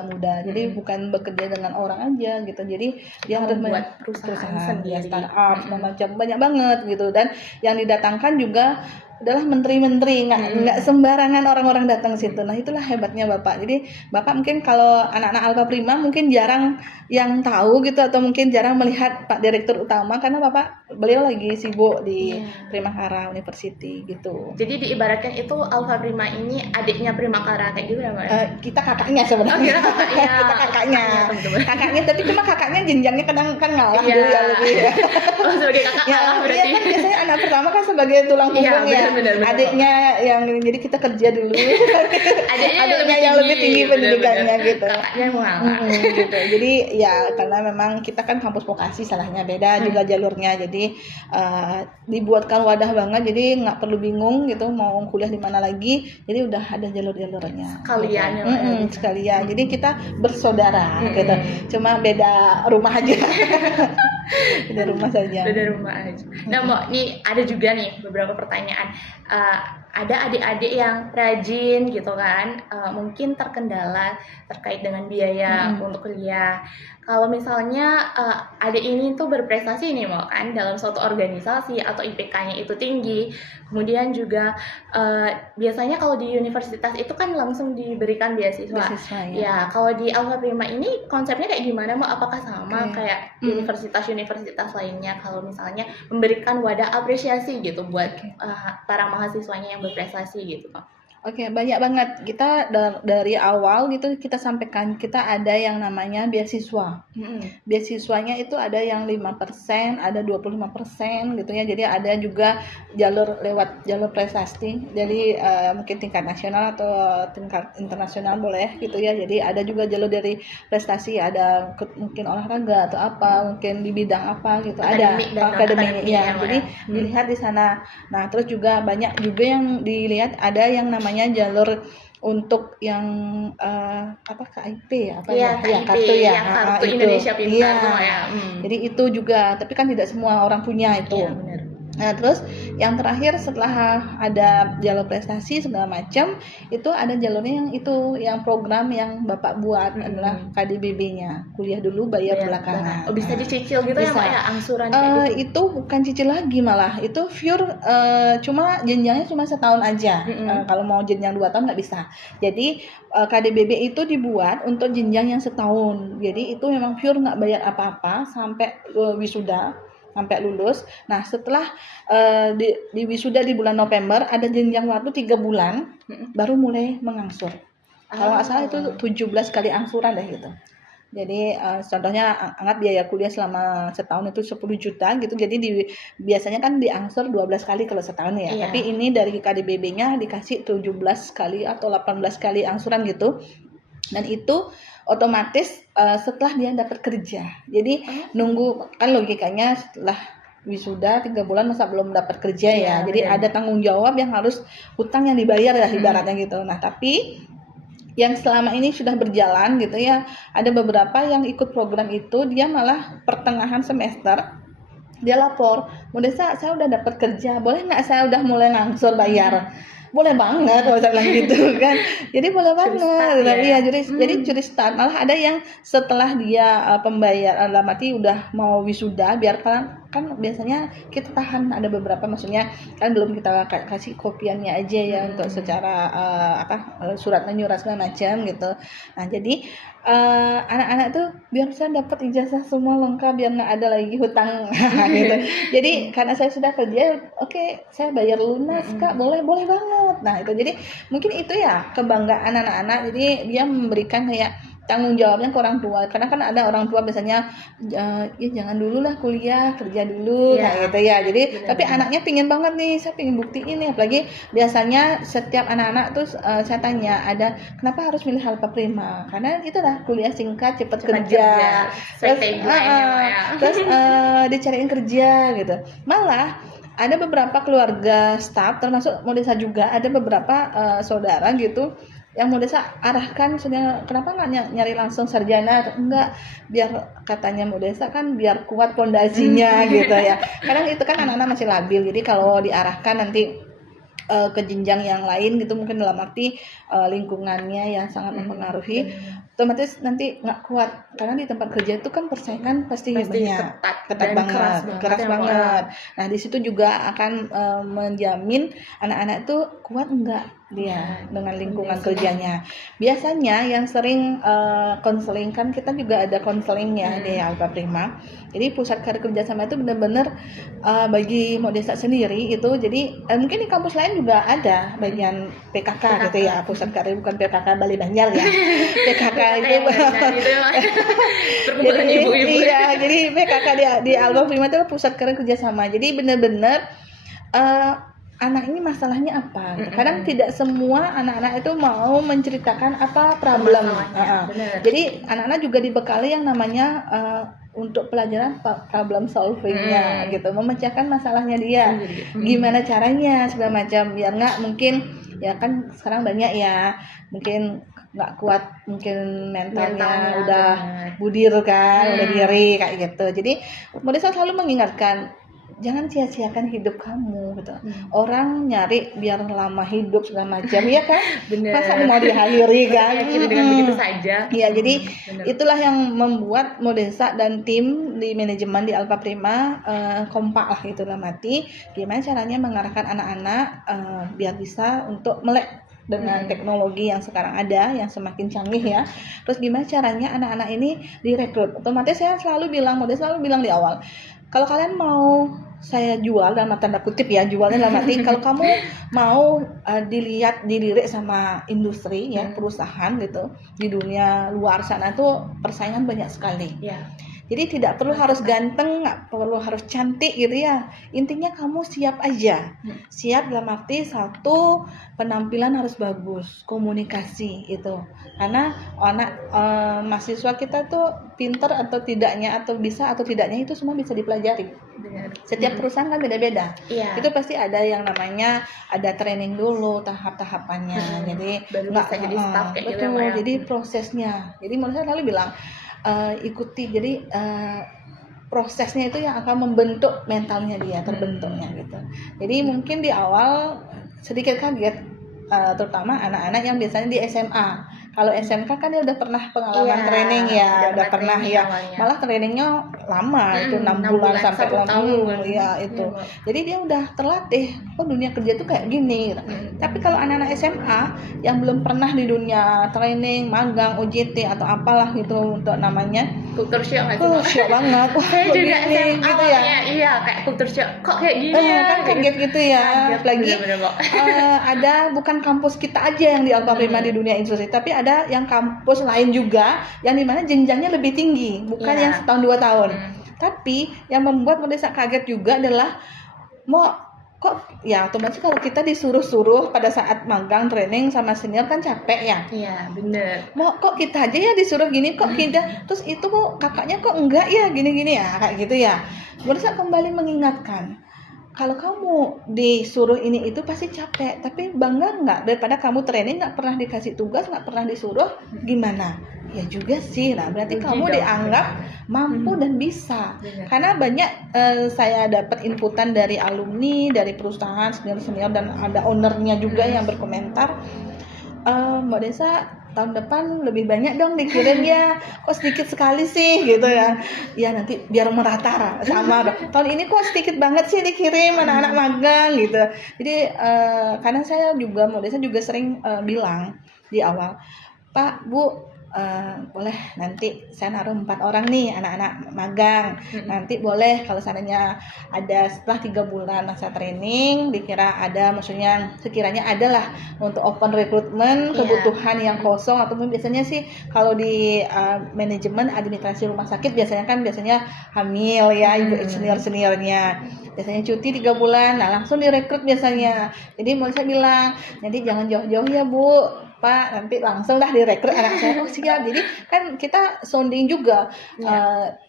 muda. Jadi bukan bekerja dengan orang aja gitu. Jadi dia harus membuat perusahaan ya, startup macam banyak banget gitu. Dan yang didatangkan juga adalah menteri-menteri, nggak sembarangan orang-orang datang ke situ. Nah itulah hebatnya Bapak. Jadi Bapak mungkin kalau anak-anak Alfa Prima mungkin jarang yang tahu gitu, atau mungkin jarang melihat Pak Direktur Utama karena beliau lagi sibuk di Primakara University gitu. Jadi diibaratkan itu Alfa Prima ini adiknya Primakara kayak gitu ya Mbak? Kita kakaknya sebenarnya. Kita kakaknya, tapi cuma kakaknya jenjangnya kadang kan ngalah dulu ya lebih ya. Sebagai kakak ngalah berarti. Iya kan biasanya anak pertama kan sebagai tulang punggung ya. Bener. Adiknya yang jadi kita kerja dulu. Adiknya yang lebih tinggi pendidikannya gitu. Kakaknya ngalah. Gitu. Jadi ya karena memang kita kan kampus vokasi, salahnya beda juga jalurnya. Jadi dibuatkan wadah banget. Jadi nggak perlu bingung gitu mau kuliah di mana lagi. Jadi udah ada jalur-jalurnya. Sekalian gitu. Sekalian. Jadi kita bersaudara gitu. Cuma beda rumah aja. Beda rumah saja. Nah Mbak, nih ada juga nih beberapa pertanyaan. Ada adik-adik yang rajin gitu kan, mungkin terkendala terkait dengan biaya untuk kuliah. Kalau misalnya adik ini tuh berprestasi nih Mbak kan dalam suatu organisasi atau IPK-nya itu tinggi, kemudian juga biasanya kalau di universitas itu kan langsung diberikan beasiswa. Ya, kalau di Alfa Prima ini konsepnya kayak gimana Mbak? Apakah sama kayak universitas-universitas lainnya kalau misalnya memberikan wadah apresiasi gitu buat para mahasiswanya yang berprestasi gitu Pak? Oke, banyak banget. Kita dari awal gitu kita sampaikan kita ada yang namanya beasiswa. Beasiswanya itu ada yang 5%, ada 25% gitu ya. Jadi ada juga lewat jalur prestasi. Jadi mungkin tingkat nasional atau tingkat internasional boleh gitu ya. Jadi ada juga jalur dari prestasi, ada mungkin olahraga atau apa, mungkin di bidang apa gitu. Akademik dan akademik ya. ya, Mbak, Jadi dilihat di sana. Nah, terus juga banyak juga yang dilihat ada yang namanya jalur untuk yang apa KIP ya apa Iya, ya KIP, kartu ya yang kartu itu. Indonesia Pintar Iya. tuh, ya. Jadi itu juga, tapi kan tidak semua orang punya itu. Iya, benar. Nah, terus yang terakhir setelah ada jalur prestasi segala macam, itu ada jalurnya yang program yang Bapak buat adalah KDBB-nya. Kuliah dulu bayar belakangan. Oh, bisa dicicil gitu ya, Bisa. Mbak, ya, angsuran kayak gitu. Itu bukan cicil lagi, malah itu pure cuma jenjangnya cuma setahun aja. Kalau mau jenjang 2 tahun nggak bisa. Jadi KDBB itu dibuat untuk jenjang yang setahun. Jadi itu memang pure nggak bayar apa-apa sampai wisuda, sampai lulus. Nah, setelah di wisuda di bulan November ada jenjang waktu 3 bulan baru mulai mengangsur. Kalau nggak salah itu 17 kali angsuran deh gitu. Jadi contohnya anggap biaya kuliah selama setahun itu 10 juta gitu. Jadi biasanya kan diangsur 12 kali kalau setahun ya. Iya. Tapi ini dari KDBB-nya dikasih 17 kali atau 18 kali angsuran gitu. Dan itu otomatis setelah dia dapat kerja. Jadi nunggu, kan logikanya setelah wisuda 3 bulan masa belum dapat kerja ya. Jadi ada tanggung jawab yang harus, hutang yang dibayar ya ibaratnya gitu. Nah, tapi yang selama ini sudah berjalan gitu ya, ada beberapa yang ikut program itu dia malah pertengahan semester dia lapor, "Bu Desa, saya udah dapat kerja, boleh nggak saya udah mulai ngangsur bayar?" Boleh banget kalau saya bilang gitu kan. Jadi boleh banget. Iya, jadi curi start. Malah ada yang setelah dia pembayaran dalam arti udah mau wisuda, biar kan biasanya kita tahan, ada beberapa maksudnya kan belum kita kasih kopiannya aja ya untuk secara surat menyurat segala macam gitu. Nah, jadi anak-anak tuh biar saya dapat ijazah semua lengkap, biar nggak ada lagi hutang gitu. Jadi karena saya sudah kerja, oke, saya bayar lunas Kak, boleh banget. Nah, itu jadi mungkin itu ya kebanggaan anak-anak. Jadi dia memberikan kayak tanggung jawabnya ke orang tua, karena kan ada orang tua biasanya ya jangan dulu lah kuliah, kerja dulu kayak gitu ya. Jadi tapi anaknya pingin banget nih, saya pingin buktiin nih. Apalagi biasanya setiap anak-anak tuh saya tanya, ada kenapa harus milih Alfa Prima, karena itulah kuliah singkat, cepat kerja. Terus dicariin kerja gitu. Malah ada beberapa keluarga staff termasuk Modesa juga, ada beberapa saudara gitu yang Modesa arahkan, kenapa nggak nyari langsung sarjana, enggak, biar katanya Modesa kan biar kuat pondasinya gitu ya. Kadang itu kan anak-anak masih labil, jadi kalau diarahkan nanti ke jenjang yang lain gitu, mungkin dalam arti lingkungannya yang sangat mempengaruhi, otomatis nanti nggak kuat, karena di tempat kerja itu kan persaingan pasti banyak, ketat banget, keras banget. Nah, di situ juga akan menjamin anak-anak itu kuat enggak dia dengan lingkungan kerjanya. Biasanya yang sering konseling, kan kita juga ada konseling ya di Alfa Prima. Jadi pusat karir kerjasama itu benar-benar bagi Modesa sendiri itu. Jadi mungkin di kampus lain juga ada bagian PKK gitu ya, pusat karir, bukan PKK Bali Banjar ya. PKK itu perkumpulan ibu-ibu. Iya, jadi PKK di Alfa Prima itu pusat karir kerjasama. Jadi benar-benar anak ini masalahnya apa? Kadang tidak semua anak-anak itu mau menceritakan apa problem. Jadi anak-anak juga dibekali yang namanya untuk pelajaran problem solvingnya gitu, memecahkan masalahnya dia. Gimana caranya segala macam, biar nggak, mungkin ya kan sekarang banyak ya, mungkin nggak kuat, mungkin mentalnya udah budir kan, udah diri kayak gitu. Jadi Modesa selalu mengingatkan, jangan sia-siakan hidup kamu gitu. Orang nyari biar lama hidup segala macam ya kan. Masa mau diakhiri kan dengan begitu saja. Iya, jadi itulah yang membuat Modesa dan tim di manajemen di Alfa Prima kompak lah gitu lah, mati gimana caranya mengarahkan anak-anak biar bisa untuk melek dengan teknologi yang sekarang ada, yang semakin canggih ya. Terus gimana caranya anak-anak ini direkrut. Otomatis saya selalu bilang, Modesa selalu bilang di awal, kalau kalian mau saya jual dalam tanda kutip ya, jualnya dalam arti kalau kamu mau dilirik sama industri ya, perusahaan gitu di dunia luar sana tuh persaingan banyak sekali. Ya. Jadi tidak perlu harus ganteng, nggak perlu harus cantik gitu ya. Intinya kamu siap aja. Siap dalam arti satu, penampilan harus bagus, komunikasi itu. Karena mahasiswa kita tuh pinter atau tidaknya, atau bisa atau tidaknya itu semua bisa dipelajari. Benar. Setiap perusahaan kan beda-beda. Iya. Itu pasti ada yang namanya ada training dulu tahap-tahapannya. Jadi baru nggak bisa jadi staff kayak gitu ya, betul. Mbak, ya. Jadi prosesnya. Jadi menurut saya selalu bilang ikuti. Jadi prosesnya itu yang akan membentuk mentalnya dia, terbentuknya gitu. Jadi mungkin di awal sedikit kaget, terutama anak-anak yang biasanya di SMA. Kalau SMK kan dia udah pernah pengalaman training ya, udah pernah ya. Awalnya. Malah trainingnya lama, itu 6 6 bulan bulan, sampai 1 tahun. ya itu. Iya, Jadi dia udah terlatih, oh dunia kerja tuh kayak gini gitu. Tapi kalau anak-anak SMA yang belum pernah di dunia training, magang, OJT atau apalah gitu untuk namanya, kultur shock nggak sih, Mbak? shock banget. Wah, Saya juga begini, SMA gitu ya. awalnya, iya kayak kultur shock, kok kayak gini ya, Kan kaget gitu ya. Kaget, Apalagi bener-bener, Mbak. ada bukan kampus kita aja yang di Alfa Prima di dunia industri, tapi ada yang kampus lain juga yang dimana jenjangnya lebih tinggi, bukan Iya. yang setahun 2 tahun. Tapi yang membuat Modesta kaget juga adalah kok ya otomatis kalau kita disuruh-suruh pada saat magang training sama senior kan capek ya. Iya, bener. Kok kita aja ya disuruh gini, kok kita terus itu kok kakaknya kok enggak ya gini-gini ya, kayak gitu ya. Modesta kembali mengingatkan, kalau kamu disuruh ini itu pasti capek, tapi bangga nggak daripada kamu training nggak pernah dikasih tugas, nggak pernah disuruh, gimana? Ya juga sih. Nah berarti kamu dianggap mampu dan bisa. Karena banyak saya dapat inputan dari alumni, dari perusahaan senior-senior, dan ada ownernya juga yang berkomentar, Mbak Desa tahun depan lebih banyak dong dikirim ya, kok sedikit sekali sih gitu ya. Ya nanti biar merata sama dong. Tahun ini kok sedikit banget sih dikirim anak-anak magang gitu. Jadi karena saya juga Mbak Desa juga sering bilang di awal, Pak, Bu, boleh nanti saya naruh 4 orang nih anak-anak magang. Nanti boleh kalau seandainya ada setelah 3 bulan masa training dikira ada, maksudnya sekiranya adalah untuk open recruitment, kebutuhan yang kosong, ataupun biasanya sih kalau di manajemen administrasi rumah sakit biasanya hamil ya, ibu senior-seniornya biasanya cuti 3 bulan, nah langsung direkrut biasanya. Jadi mau saya bilang nanti jangan jauh-jauh ya Bu, Pak, nanti langsung dah direkrut anak saya. Oh siap. Jadi kan kita sounding juga,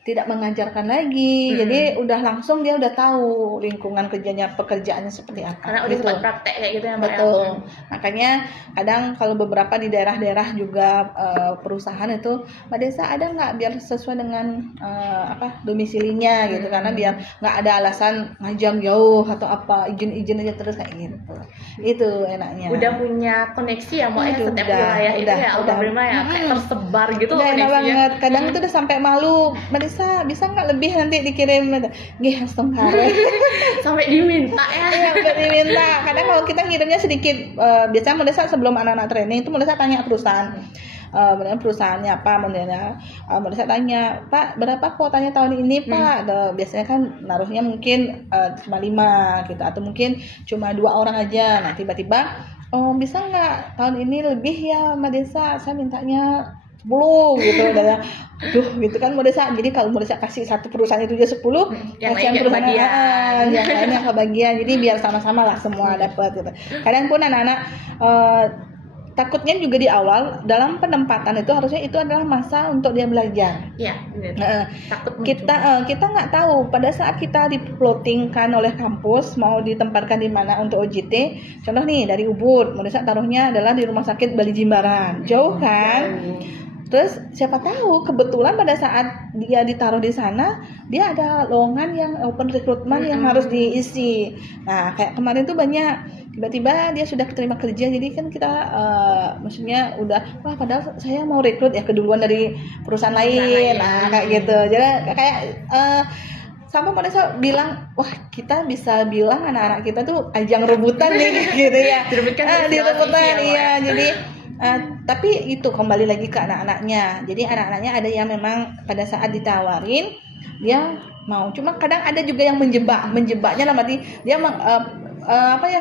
tidak mengajarkan lagi. Jadi udah langsung dia udah tahu lingkungan kerjanya, pekerjaannya seperti apa. Karena udah sempat praktek kayak gitu ya, Mbak. Betul. Makanya kadang kalau beberapa di daerah-daerah juga perusahaan itu, Mbak Desa ada nggak biar sesuai dengan domisilinya gitu, karena biar nggak ada alasan ngajak jauh atau apa, izin aja terus kayak gitu. Itu enaknya. Udah punya koneksi ya, Mbak, ya, setiap wilayah itu ya Alfa Prima ya, kayak tersebar gitu udah enak koneksinya. banget. Kadang itu udah sampai malu, Mbak Desa bisa nggak lebih nanti dikirim? Gih, astagfirullah. Sampai diminta ya. Iya, udah diminta. Kadang kalau kita ngirimnya sedikit, biasanya Mbak Desa sebelum anak-anak training itu Mbak Desa tanya perusahaan, perusahaannya apa, Mbak Desa tanya, Pak, berapa kuotanya tahun ini Pak? Biasanya kan naruhnya mungkin cuma 5 gitu, atau mungkin cuma 2 orang aja. Nah tiba-tiba, oh bisa nggak tahun ini lebih ya Mbak Desa, saya mintanya 10 gitu. Aduh gitu kan Mbak Desa. Jadi kalau Mbak Desa kasih satu perusahaan itu aja 10, yang kasihan lainnya perusahaan kebagian. yang lainnya kebagian. Jadi biar sama-sama lah semua dapat gitu. Kadang pun anak-anak takutnya juga di awal dalam penempatan itu harusnya itu adalah masa untuk dia belajar. Iya, benar. Takut Kita nggak tahu pada saat kita diplotingkan oleh kampus mau ditempatkan di mana untuk OJT. Contoh nih dari Ubud, Mbak Desa taruhnya adalah di Rumah Sakit Bali Jimbaran, jauh kan? Terus siapa tahu kebetulan pada saat dia ditaruh di sana dia ada lowongan yang open recruitment yang harus diisi. Nah kayak kemarin tuh banyak, tiba-tiba dia sudah keterima kerja, jadi kan kita maksudnya udah, wah padahal saya mau rekrut ya keduluan dari perusahaan lain. Nah kayak gitu. Jadi kayak sampai Mbak Desa bilang, wah kita bisa bilang anak-anak kita tuh ajang rebutan nih gitu ya. Direbutan iya. Jadi tapi itu kembali lagi ke anak-anaknya. Jadi anak-anaknya ada yang memang pada saat ditawarin dia mau. Cuma kadang ada juga yang menjebaknya dalam arti dia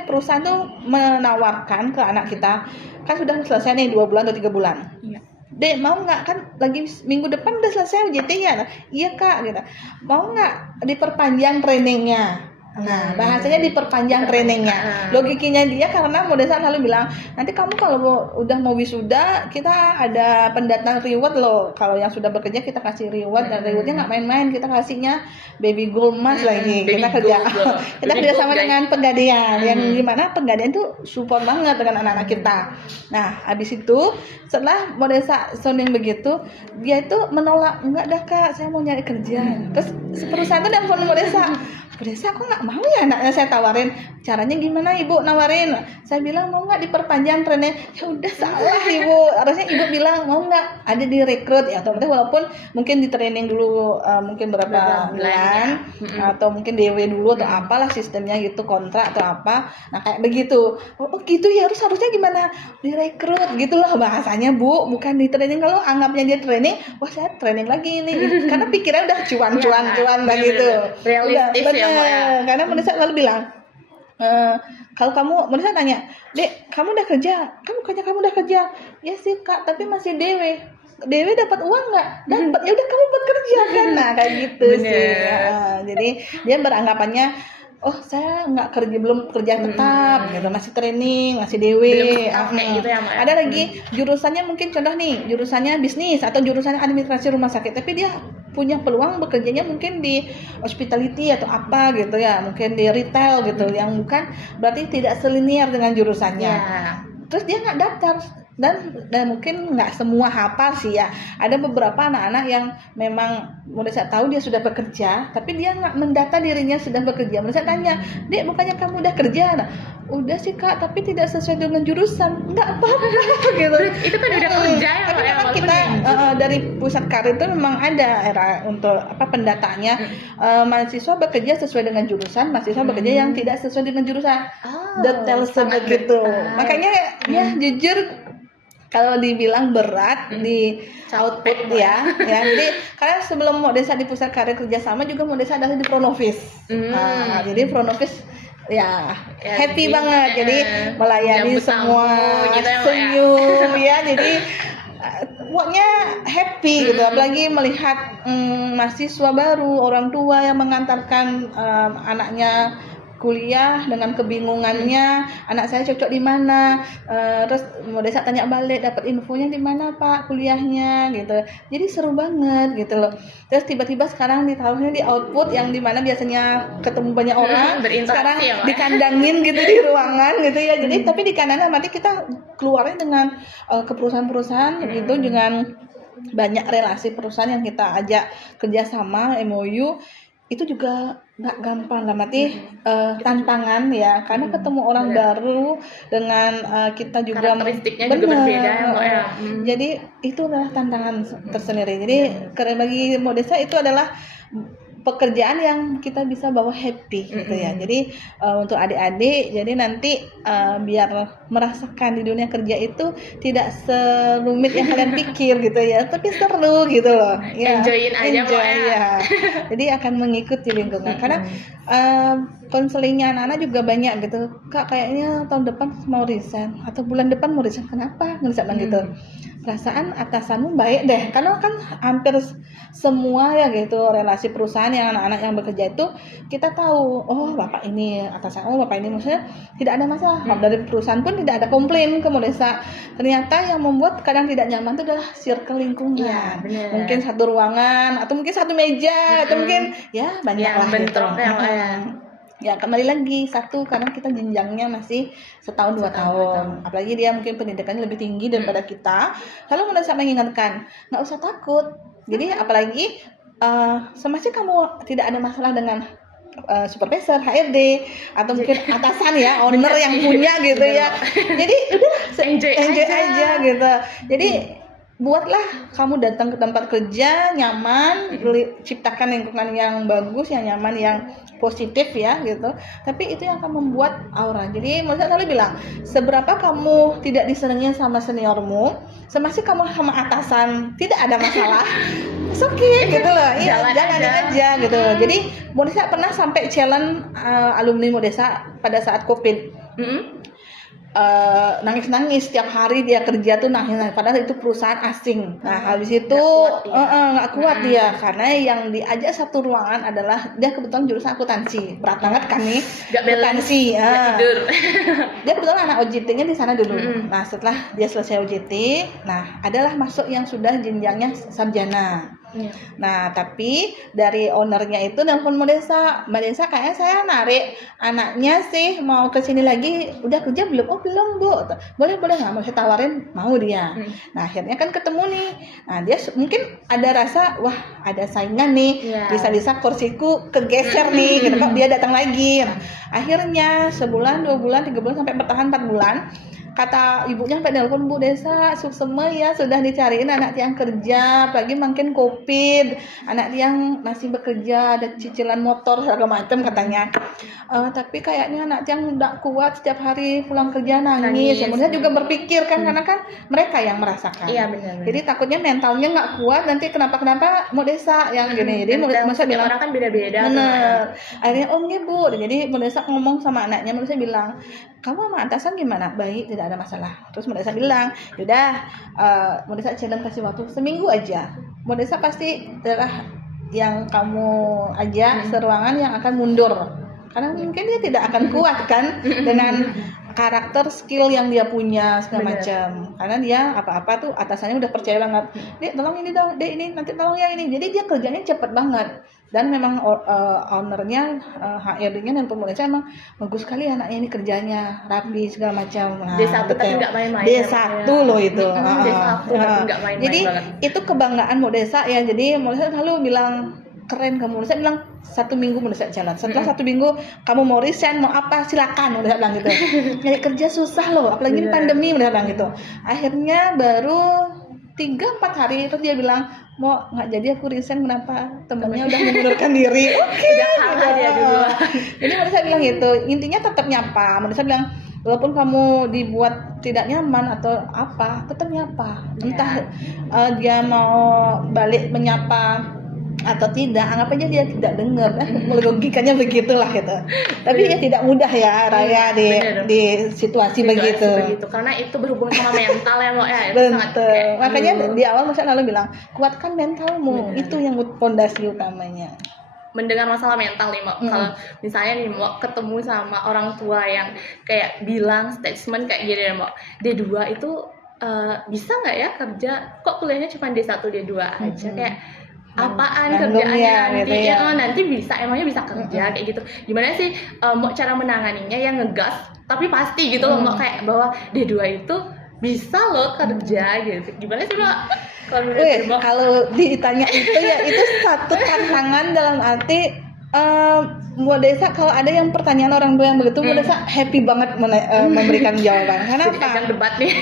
perusahaan tuh menawarkan ke anak kita, kan sudah selesai nih 2 bulan atau 3 bulan. Iya. Dek, mau nggak, kan lagi minggu depan udah selesai UJT ya? Iya kak, gitu. Mau nggak diperpanjang trainingnya? Nah, bahasanya diperpanjang trainingnya. Logikanya dia karena Modesa selalu bilang, nanti kamu kalau udah mau wisuda, kita ada pendataan reward loh. Kalau yang sudah bekerja kita kasih reward, dan rewardnya nggak main-main, kita kasihnya baby gold mas lagi. Kita kerja, kita kerja sama dengan Pegadaian, yang dimana Pegadaian tuh support banget dengan anak-anak kita. Nah, habis itu setelah Modesa sounding begitu, dia itu menolak, enggak dah kak, saya mau nyari kerja. Terus perusahaan itu nelfon Modesa, aku nggak mau ya anaknya saya tawarin. Caranya gimana ibu nawarin? Saya bilang mau nggak diperpanjang trennya. Ya udah salah ibu. Harusnya ibu bilang mau nggak ada di rekrut ya. Atau walaupun mungkin di training dulu mungkin berapa bulan atau mungkin DW dulu atau apalah sistemnya gitu, kontrak atau apa. Nah kayak begitu. Oh gitu ya, harusnya gimana? Direkrut gitu loh bahasanya bu. Bukan di training. Kalau anggapnya dia training, wah saya training lagi ini. Karena pikirannya udah cuan begitu. Realistis ya. Karena Modesa selalu bilang, kalau kamu, Modesa tanya, dek, kamu udah kerja? Kamu udah kerja? Ya sih kak, tapi masih DW dapat uang nggak? Dapat. Ya udah kamu bekerja kan? Nah kayak gitu sih. Jadi dia beranggapannya, oh saya nggak kerja, belum kerja tetap gitu, masih training, masih DW. Gitu ya, Ada lagi jurusannya mungkin contoh nih, jurusannya bisnis atau jurusannya administrasi rumah sakit, tapi dia punya peluang bekerjanya mungkin di hospitality atau apa gitu ya, mungkin di retail gitu, yang bukan berarti tidak selinier dengan jurusannya. Terus dia nggak daftar, dan mungkin nggak semua hafal sih ya. Ada beberapa anak-anak yang memang Modesa tahu dia sudah bekerja, tapi dia nggak mendata dirinya sudah bekerja. Modesa tanya, dek, bukannya kamu udah kerja? Nah, udah sih kak, tapi tidak sesuai dengan jurusan. Nggak apa-apa gitu. Itu kan udah kerja ya. Tapi memang kita dari pusat karir itu memang ada era untuk pendataannya. Mahasiswa bekerja sesuai dengan jurusan, mahasiswa bekerja yang tidak sesuai dengan jurusan. Detail sebegitu. Makanya ya jujur, kalau dibilang berat di output ya. Jadi karena sebelum Modesa di pusat karir kerjasama juga Modesa adalah di Pronovis. Jadi Pronovis ya happy banget, jadi melayani semua gitu ya, senyum ya, jadi pokoknya happy gitu, apalagi melihat mahasiswa baru, orang tua yang mengantarkan anaknya kuliah dengan kebingungannya, anak saya cocok di mana, terus Modesa tanya balik, dapat infonya di mana Pak kuliahnya gitu. Jadi seru banget gitu loh. Terus tiba-tiba sekarang ditaruhnya di output yang dimana biasanya ketemu banyak orang, sekarang ya, dikandangin gitu di ruangan gitu ya. Jadi tapi di kanan nanti kita keluarnya dengan ke perusahaan-perusahaan gitu, dengan banyak relasi perusahaan yang kita ajak kerjasama MOU. Itu juga nggak gampang lah, mati tantangan ya, karena ketemu orang baru dengan kita juga karakteristiknya juga berbeda ya. Jadi itu adalah tantangan tersendiri. Jadi bagi Modesa itu adalah pekerjaan yang kita bisa bawa happy gitu ya. Jadi untuk adik-adik, jadi nanti biar merasakan di dunia kerja itu tidak serumit yang kalian pikir gitu ya, tapi seru gitu loh ya. Enjoy ya. Jadi akan mengikuti lingkungan karena konselingnya anak-anak juga banyak gitu. Kak, kayaknya tahun depan mau resign atau bulan depan mau resign. Kenapa ngerasa gitu? Perasaan atasanmu baik deh, karena kan hampir semua ya gitu relasi perusahaan yang anak-anak yang bekerja itu kita tahu, oh bapak ini atasan, oh bapak ini, maksudnya tidak ada masalah. Dari perusahaan pun tidak ada komplain ke Modesa. Ternyata yang membuat kadang tidak nyaman itu adalah circle lingkungan. Mungkin satu ruangan atau mungkin satu meja atau mungkin ya banyak lah bentrok gitu. Ya kembali lagi satu, karena kita jenjangnya masih setahun 2 tahun, apalagi dia mungkin pendidikannya lebih tinggi daripada kita. Lalu Modesa mengingatkan, nggak usah takut. Jadi apalagi semasa kamu tidak ada masalah dengan supervisor, HRD atau mungkin atasan ya, owner yang punya gitu ya. Jadi udah enjoy aja gitu. Jadi buatlah kamu datang ke tempat kerja nyaman, ciptakan lingkungan yang bagus, yang nyaman, yang positif ya gitu. Tapi itu yang akan membuat aura. Jadi Modesa selalu bilang, seberapa kamu tidak disenangi sama seniormu, semasa kamu sama atasan tidak ada masalah, it's okay gitu loh. Iya, Jalan aja gitu. Jadi Modesa pernah sampai challenge alumni Modesa pada saat Covid. Nangis-nangis setiap hari dia kerja tuh nangis, padahal itu perusahaan asing. Nah habis itu nggak kuat dia karena yang diajak satu ruangan adalah dia kebetulan jurusan akuntansi, berat banget kan nih akuntansi. Tidur. Dia kebetulan anak OJT-nya di sana dulu. Nah setelah dia selesai OJT, nah adalah masuk yang sudah jenjangnya sarjana. Nah tapi dari ownernya itu nelpon Modesa, Mbak Desa kayaknya saya narik anaknya sih mau ke sini lagi, udah kerja belum? Oh belum Bu, boleh nggak mau saya tawarin, mau dia. Nah akhirnya kan ketemu nih, nah dia mungkin ada rasa wah ada saingan nih, bisa-bisa kursiku kegeser nih, gitu kok dia datang lagi. Nah, akhirnya sebulan, 2 bulan, 3 bulan sampai bertahan 4 bulan. Kata ibunya sampai nelpon, Bu Desa suksema ya sudah dicariin anak yang kerja, apalagi makin Covid, anak yang masih bekerja, ada cicilan motor segala macam katanya. Tapi kayaknya anak yang nggak kuat setiap hari pulang kerja nangis. Sebenarnya juga berpikir kan karena kan mereka yang merasakan. Iya benar. Jadi takutnya mentalnya nggak kuat nanti kenapa Modesa yang gini. Jadi Modesa bilang orang kan beda-beda. Bener. Akhirnya nggih Bu. Jadi Modesa ngomong sama anaknya, Modesa bilang, kamu sama atasan gimana? Baik, tidak ada masalah. Terus Modesa bilang, yaudah, Modesa challenge kasih waktu seminggu aja. Modesa pasti adalah yang kamu ajak seruangan yang akan mundur. Karena mungkin dia tidak akan kuat kan dengan karakter skill yang dia punya segala macam. Karena dia apa-apa tuh atasannya udah percaya banget. Dek tolong ini dong, Dek ini nanti tolong yang ini. Jadi dia kerjanya cepet banget. Dan memang ownernya HRD-nya dan pemerintah emang bagus sekali anaknya ini kerjanya rapi segala macam. Nah, D1 tapi nggak main-main. D1 loh itu. D1 tapi nggak main-main. Jadi itu kebanggaan Modesa ya. Jadi Modesa selalu bilang keren kamu. Saya bilang 1 minggu Modesa jalan. Setelah 1 minggu kamu mau resign mau apa silakan Modesa bilang gitu. Nyari kerja susah loh, apalagi ini pandemi Modesa bilang gitu. Akhirnya baru 3-4 hari itu dia bilang mau nggak jadi aku resign, kenapa temennya udah mengundurkan diri. Oke, udah dia dulu. Jadi Modesa bilang gitu, intinya tetap nyapa. Modesa bilang walaupun kamu dibuat tidak nyaman atau apa, tetap nyapa. Entah dia mau balik menyapa atau tidak, anggap aja dia tidak dengar. Logikanya begitulah gitu. Tapi ya tidak mudah ya Raya di situasi begitu. Karena itu berhubungan sama mental ya Mbak ya. Betul. Makanya di awal Mas selalu bilang kuatkan mentalmu. Itu yang fondasi utamanya. Mendengar masalah mental nih Mbak, kalau misalnya nih Mbak ketemu sama orang tua yang kayak bilang statement kayak gini Mbak, D2 itu bisa nggak ya kerja, kok kuliahnya cuma D1 D2 aja, kayak apaan kerjaannya nanti gitu ya. Nanti bisa, emangnya bisa kerja kayak gitu. Gimana sih Mbak cara menanganinya yang ngegas tapi pasti gitu loh Mbak, kayak bahwa D2 itu bisa loh kerja gitu. Gimana sih Mbak? Kalau ditanya itu ya itu satu tantangan dalam arti Modesa kalau ada yang pertanyaan orang tua yang begitu Modesa happy banget memberikan jawaban. Kenapa? Debat nih.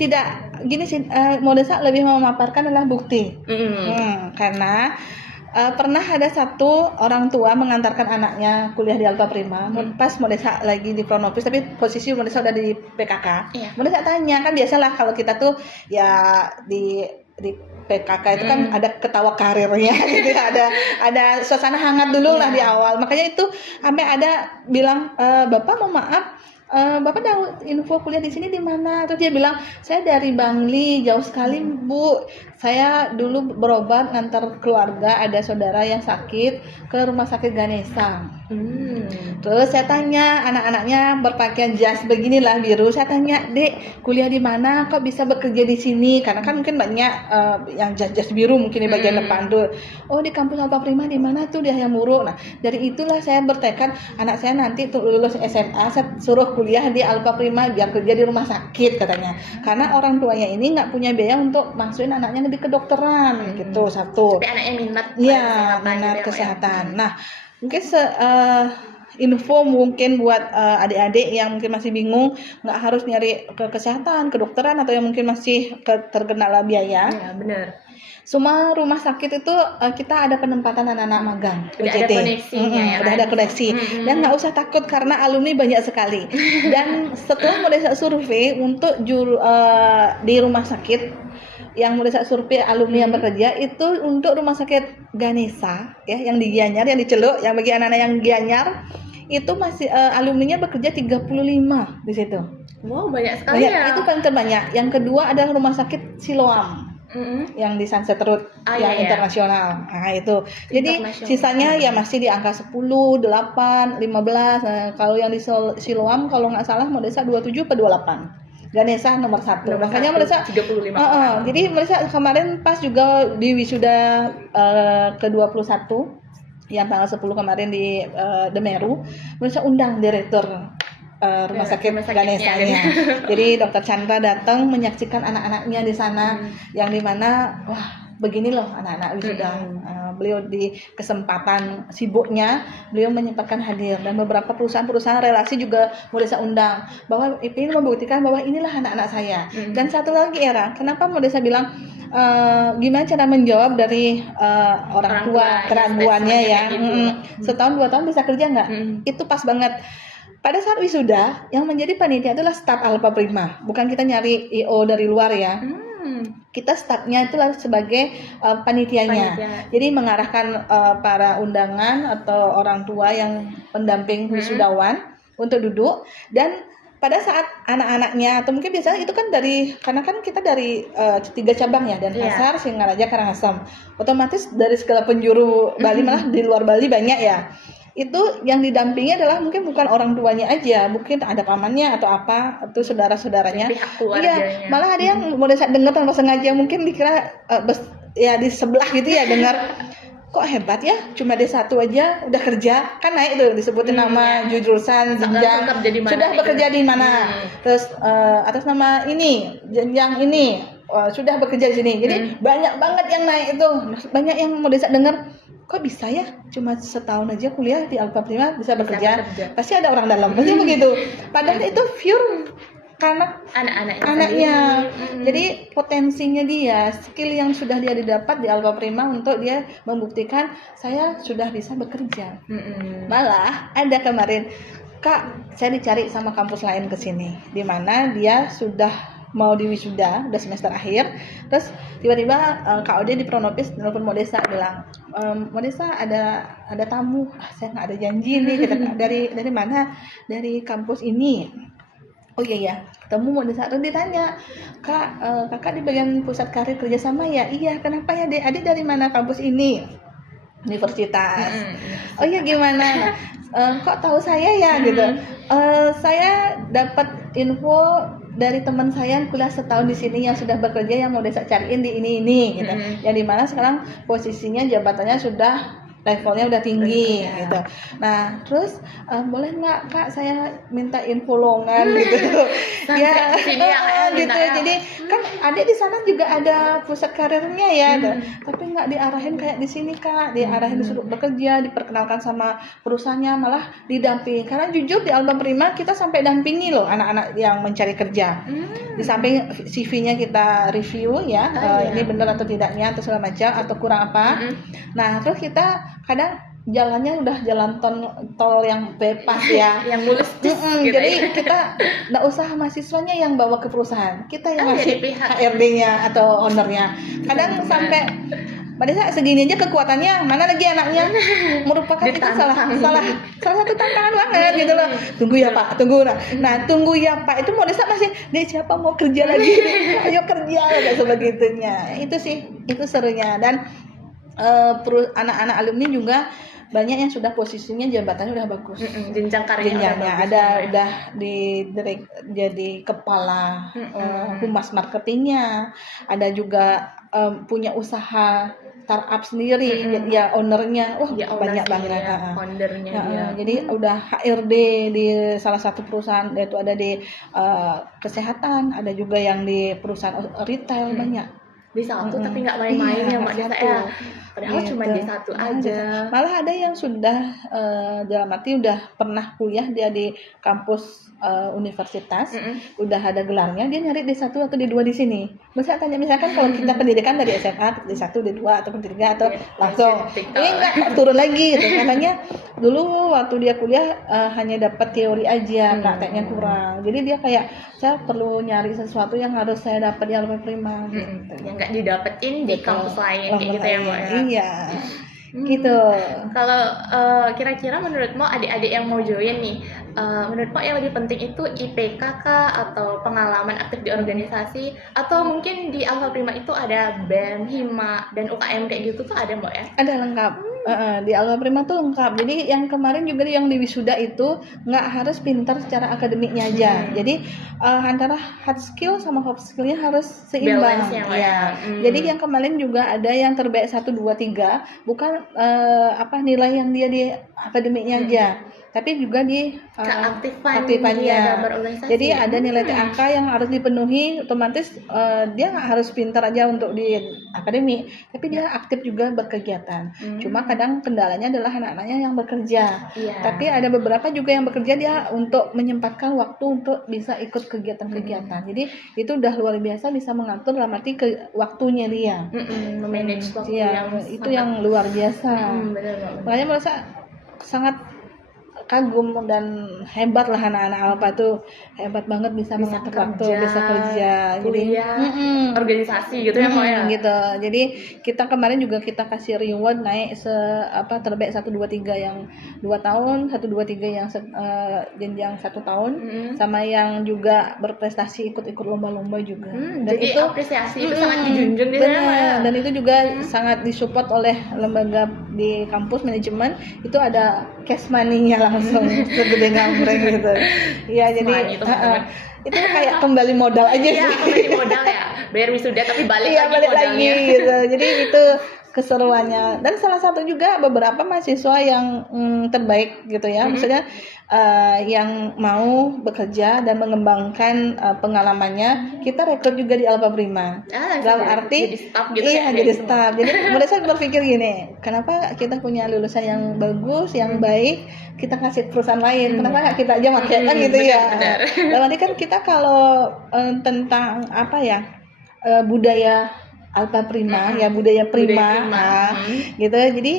Tidak gini sih, Modesa lebih memaparkan adalah bukti. Karena pernah ada satu orang tua mengantarkan anaknya kuliah di Alpha Prima, pas Modesa lagi di front office, tapi posisi Modesa udah di PKK. Modesa tanya, kan biasalah kalau kita tuh ya di PKK itu kan ada ketawa karirnya gitu, ada suasana hangat dulu lah di awal. Makanya itu sampai ada bilang, Bapak mau maaf, Bapak tahu info kuliah di sini di mana? Terus dia bilang, saya dari Bangli, jauh sekali Bu. Saya dulu berobat ngantar keluarga, ada saudara yang sakit ke rumah sakit Ganesha. Terus saya tanya, anak-anaknya berpakaian jas beginilah biru. Saya tanya, Dek, kuliah di mana? Kok bisa bekerja di sini? Karena kan mungkin banyak yang jas biru mungkin di bagian depan tuh. Oh, di kampus Alpha Prima di mana tuh di Hayamuruk. Nah, dari itulah saya bertekad anak saya nanti tuh lulus SMA saya suruh kuliah di Alpha Prima biar kerja di rumah sakit katanya. Karena orang tuanya ini nggak punya biaya untuk masukin anaknya di kedokteran gitu satu. Tapi anaknya minat. Iya, minat kesehatan. Nah, mungkin info mungkin buat adik-adik yang mungkin masih bingung, nggak harus nyari ke kesehatan, kedokteran atau yang mungkin masih terkendala biaya. Iya, benar. Semua rumah sakit itu kita ada penempatan anak-anak magang. Udah ada koneksinya ya. Udah ada koneksi. Dan nggak usah takut karena alumni banyak sekali. Dan setelah Modesa survei untuk di rumah sakit yang Modesa survei alumni yang bekerja itu untuk Rumah Sakit Ganesha ya, yang di Gianyar, yang di Celuk, yang bagi anak-anak yang Gianyar itu masih alumninya bekerja 35 di situ. Wow, banyak sekali Banyak, ya. itu paling terbanyak. Yang kedua adalah Rumah Sakit Siloam yang di Sunset Road yang iya. internasional. Nah, itu. Jadi Internasional. sisanya ya masih di angka 10, 8, 15. Nah, kalau yang di Siloam kalau nggak salah Modesa 27 atau 28. Ganesha nomor 1. Makanya Modesa 35 orang. jadi Modesa kemarin pas juga di wisuda ke-21 yang tanggal 10 kemarin di Demeru, Modesa undang direktur rumah sakit Ganesha-nya. Jadi Dokter Chandra datang menyaksikan anak-anaknya di sana, yang dimana wah begini loh anak-anak wisuda. Beliau di kesempatan sibuknya beliau menyempatkan hadir, dan beberapa perusahaan-perusahaan relasi juga Modesa undang bahwa ini membuktikan bahwa inilah anak-anak saya. Dan satu lagi Era, kenapa Modesa bilang gimana cara menjawab dari orang tua keraguannya ya, setahun 2 tahun bisa kerja nggak? Itu pas banget. Pada saat wisuda yang menjadi panitia adalah staf Alpha Prima, bukan kita nyari IO dari luar ya. Kita stafnya itulah sebagai panitianya. Jadi mengarahkan para undangan atau orang tua yang pendamping wisudawan untuk duduk, dan pada saat anak-anaknya atau mungkin biasanya itu kan karena kan kita dari 3 cabang ya, Denpasar, Singaraja, Karangasem. Otomatis dari segala penjuru Bali, malah di luar Bali banyak ya. Itu yang didampingi adalah mungkin bukan orang tuanya aja, mungkin ada pamannya atau apa, atau saudara-saudaranya. Iya, malah ada yang Modesa dengar tanpa sengaja, mungkin dikira ya di sebelah gitu ya dengar, kok hebat ya, cuma D1 aja udah kerja, kan naik tuh disebutin nama, jurusan, jenjang, sudah bekerja di mana, terus atas nama ini, jenjang ini, sudah bekerja di sini. Jadi banyak banget yang naik itu, banyak yang Modesa dengar, kok bisa ya cuma setahun aja kuliah di Alpha Prima bisa bekerja. Pasti ada orang dalam, pasti begitu. Padahal itu pure karena anaknya. Jadi potensinya dia, skill yang sudah dia didapat di Alpha Prima untuk dia membuktikan saya sudah bisa bekerja. Malah ada kemarin, Kak, saya dicari sama kampus lain ke sini, di mana dia sudah mau di wisuda, udah semester akhir. Terus tiba-tiba Kak Ode di Pronopis telepon Modesa, bilang, Modesa ada tamu. Saya nggak ada janji nih. Dari mana? Dari kampus ini. Oh iya, ketemu Modesa. Terus ditanya, Kak, kakak di bagian pusat karir kerjasama ya? Iya, kenapa ya Dek? Adik dari mana kampus ini? Universitas. Oh iya, gimana? Kok tahu saya ya gitu? Saya dapat info dari teman saya yang kuliah setahun di sini yang sudah bekerja, yang mau Modesa cariin di ini gitu. Yang dimana sekarang posisinya jabatannya sudah levelnya udah tinggi gitu. Nah, terus boleh nggak Kak saya minta info lowongan gitu. Ya, gitu. Jadi kan adik di sana juga ada pusat karirnya ya, tapi nggak diarahin kayak di sini Kak. Diarahin disuruh bekerja, diperkenalkan sama perusahaannya, malah didampingi. Karena jujur di Alpha Prima kita sampai dampingi loh anak-anak yang mencari kerja. Di samping CV-nya kita review ya, ini benar atau tidaknya atau segala macam atau kurang apa. Nah, terus kita kadang jalannya udah jalan tol yang bebas ya, yang mulus gitu. Jadi kita nggak usah mahasiswanya yang bawa ke perusahaan, kita yang ngasih HRD-nya atau ownernya. Kadang sampai Modesa segini aja kekuatannya, mana lagi anaknya, merupakan itu salah satu tantangan banget gitu loh. Tunggu ya Pak, tunggu. Nah tunggu ya Pak itu Modesa masih, deh siapa mau kerja lagi, ayo kerja kayak sebegitunya. Itu sih, itu serunya. Dan anak-anak alumni juga banyak yang sudah posisinya jabatannya udah bagus, jenjang karirnya udah jadi kepala humas marketingnya, ada juga punya usaha startup sendiri, ya ownernya, banyak banget foundernya dia. Jadi udah HRD di salah satu perusahaan, yaitu ada di kesehatan, ada juga yang di perusahaan retail, banyak. D1 tapi nggak main-main ya Mbak Desa ya, padahal cuma D1 aja. Malah ada yang sudah dalam arti udah pernah kuliah dia di kampus universitas, udah ada gelarnya, dia nyari D1 atau D2 di sini. Misalkan kalau kita pendidikan dari SMA D1, D2 atau D3 atau langsung ini nggak turun lagi gitu. Makanya dulu waktu dia kuliah hanya dapat teori aja, prakteknya kurang. Jadi dia kayak saya perlu nyari sesuatu yang harus saya dapat di Alfa Prima gitu. Yang nggak didapetin di kampus lain kayak gitu ya Mbak ya. Iya. Gitu. Kalau kira-kira menurutmu adik-adik yang mau join nih, menurutmu yang lebih penting itu IPK kah atau pengalaman aktif di organisasi, atau mungkin di Alfa Prima itu ada BEM, HIMA, dan UKM kayak gitu tuh ada Mbak ya? Ada lengkap. Di Alfa Prima tuh lengkap. Jadi yang kemarin juga yang di wisuda itu nggak harus pintar secara akademiknya aja. Jadi antara hard skill sama soft skillnya harus seimbang. Balance ya, Mbak, Ya. Jadi yang kemarin juga ada yang terbaik 1, 2, 3, bukan nilai yang dia di akademiknya aja, tapi juga di aktifannya. Jadi ada nilai TAK yang harus dipenuhi, otomatis dia nggak harus pintar aja untuk di akademik, tapi dia aktif juga berkegiatan. Cuma kadang kendalanya adalah anak-anaknya yang bekerja. Tapi ada beberapa juga yang bekerja dia untuk menyempatkan waktu untuk bisa ikut kegiatan-kegiatan. Jadi itu udah luar biasa bisa mengatur dalam arti waktunya dia. Memanage waktu itu yang luar biasa. Makanya merasa sangat kagum dan hebat lah anak-anak Alfa tuh, hebat banget bisa mengatur waktu, bisa kerja, jadi organisasi gitu ya Mbak ya. Gitu. Jadi kita kemarin juga kita kasih reward naik terbaik 1, 2, 3 yang 2 tahun, 1, 2, 3 yang jenjang 1 tahun, sama yang juga berprestasi ikut lomba-lomba juga. Dan jadi itu apresiasi itu sangat dijunjung di sana. Dan itu juga sangat disupport oleh lembaga di kampus manajemen, itu ada cash money-nya langsung segede gambreng gitu. Iya, jadi itu kayak kembali modal aja sih. Iya, kembali modal ya. Bayar wisuda tapi balik lagi gitu. Jadi itu keseruannya. Dan salah satu juga beberapa mahasiswa yang terbaik gitu ya. Maksudnya yang mau bekerja dan mengembangkan pengalamannya, kita rekrut juga di Alfa Prima. Dalam arti jadi staff gitu. Jadi staff. Jadi mereka berpikir gini, kenapa kita punya lulusan yang bagus, yang baik, kita kasih perusahaan lain, kenapa nggak kita aja pakai kan gitu ya. Dalam arti kan kita kalau tentang budaya Alfa Prima, ya budaya prima. Gitu. Jadi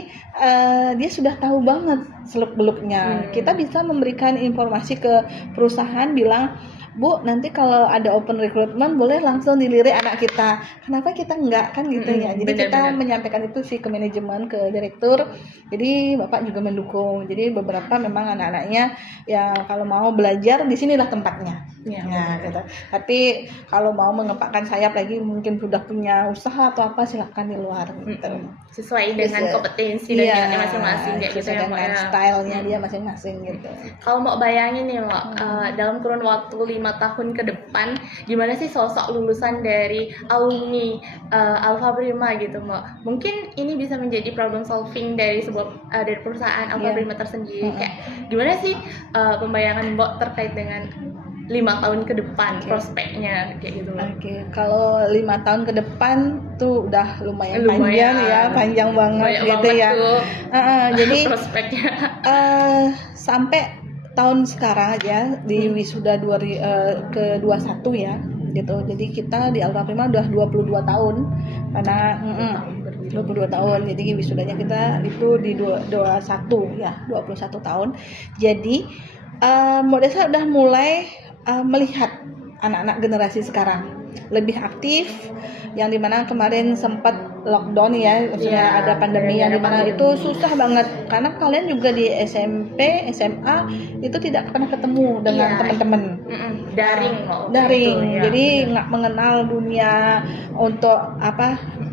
dia sudah tahu banget seluk-beluknya. Kita bisa memberikan informasi ke perusahaan, bilang, Bu, nanti kalau ada open recruitment boleh langsung dilirik anak kita. Kenapa kita enggak kan gitu ya. Jadi kita menyampaikan itu sih ke manajemen, ke direktur. Jadi Bapak juga mendukung. Jadi beberapa memang anak-anaknya ya kalau mau belajar di sinilah tempatnya. Gitu. Tapi kalau mau mengepakkan sayap lagi, mungkin sudah punya usaha atau apa, silakan di luar gitu. Sesuai dengan kompetensi dan minatnya masing-masing kayak gitu ya, dengan stylenya dia masing-masing gitu. Kalau mau bayangin nih Mbak, dalam kurun waktu 5 tahun ke depan, gimana sih sosok lulusan dari alumni Alfa Prima gitu Mbak? Mungkin ini bisa menjadi problem solving dari dari perusahaan Alfa Prima tersendiri. Kayak gimana sih pembayangan Mbak terkait dengan 5 tahun ke depan prospeknya kayak gitu. Kalau 5 tahun ke depan tuh udah lumayan panjang banget gitu ya. Jadi prospeknya sampai tahun sekarang aja di wisuda ke-21 ya gitu. Jadi kita di Alfa Prima udah 22 tahun karena 22 tahun. Jadi wisudanya kita itu di 21 tahun. Jadi Modesta udah mulai melihat anak-anak generasi sekarang lebih aktif, yang dimana kemarin sempat lockdown ya, maksudnya ada pandemi yang dimana itu susah banget karena kalian juga di SMP, SMA itu tidak pernah ketemu dengan teman-teman, daring jadi nggak mengenal dunia untuk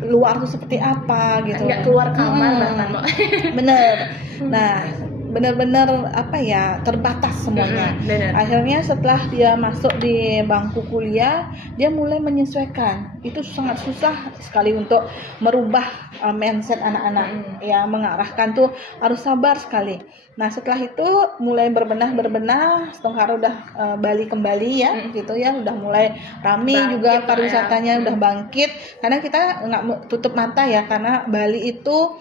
luar itu seperti apa gitu, nggak keluar kamar bahkan bener. Nah benar-benar terbatas semuanya. Akhirnya setelah dia masuk di bangku kuliah, dia mulai menyesuaikan. Itu sangat susah sekali untuk merubah mindset anak-anak, ya mengarahkan tuh harus sabar sekali. Nah setelah itu mulai berbenah, Setengkara udah balik kembali ya, gitu ya, udah mulai rame juga pariwisatanya udah bangkit. Karena kita nggak tutup mata ya, karena Bali itu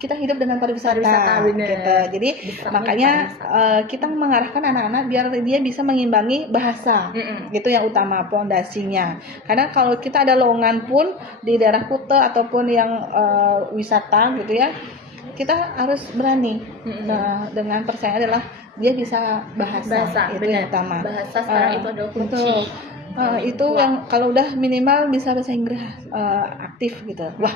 kita hidup dengan pariwisata gitu. Jadi makanya kita mengarahkan anak-anak biar dia bisa mengimbangi bahasa, gitu yang utama pondasinya. Karena kalau kita ada lowongan pun di daerah Kuta ataupun yang wisata gitu ya, kita harus berani. Nah, dengan persaingan adalah dia bisa bahasa itu benar. yang utama. Bahasa sekarang itu adalah kunci. Betul. Itu Wah. yang kalau udah minimal bisa bahasa Inggris aktif gitu. Wah,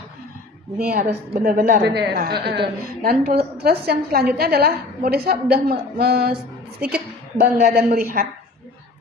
ini harus benar-benar. Benar. Nah, itu. Dan terus yang selanjutnya adalah Modesa udah sedikit bangga dan melihat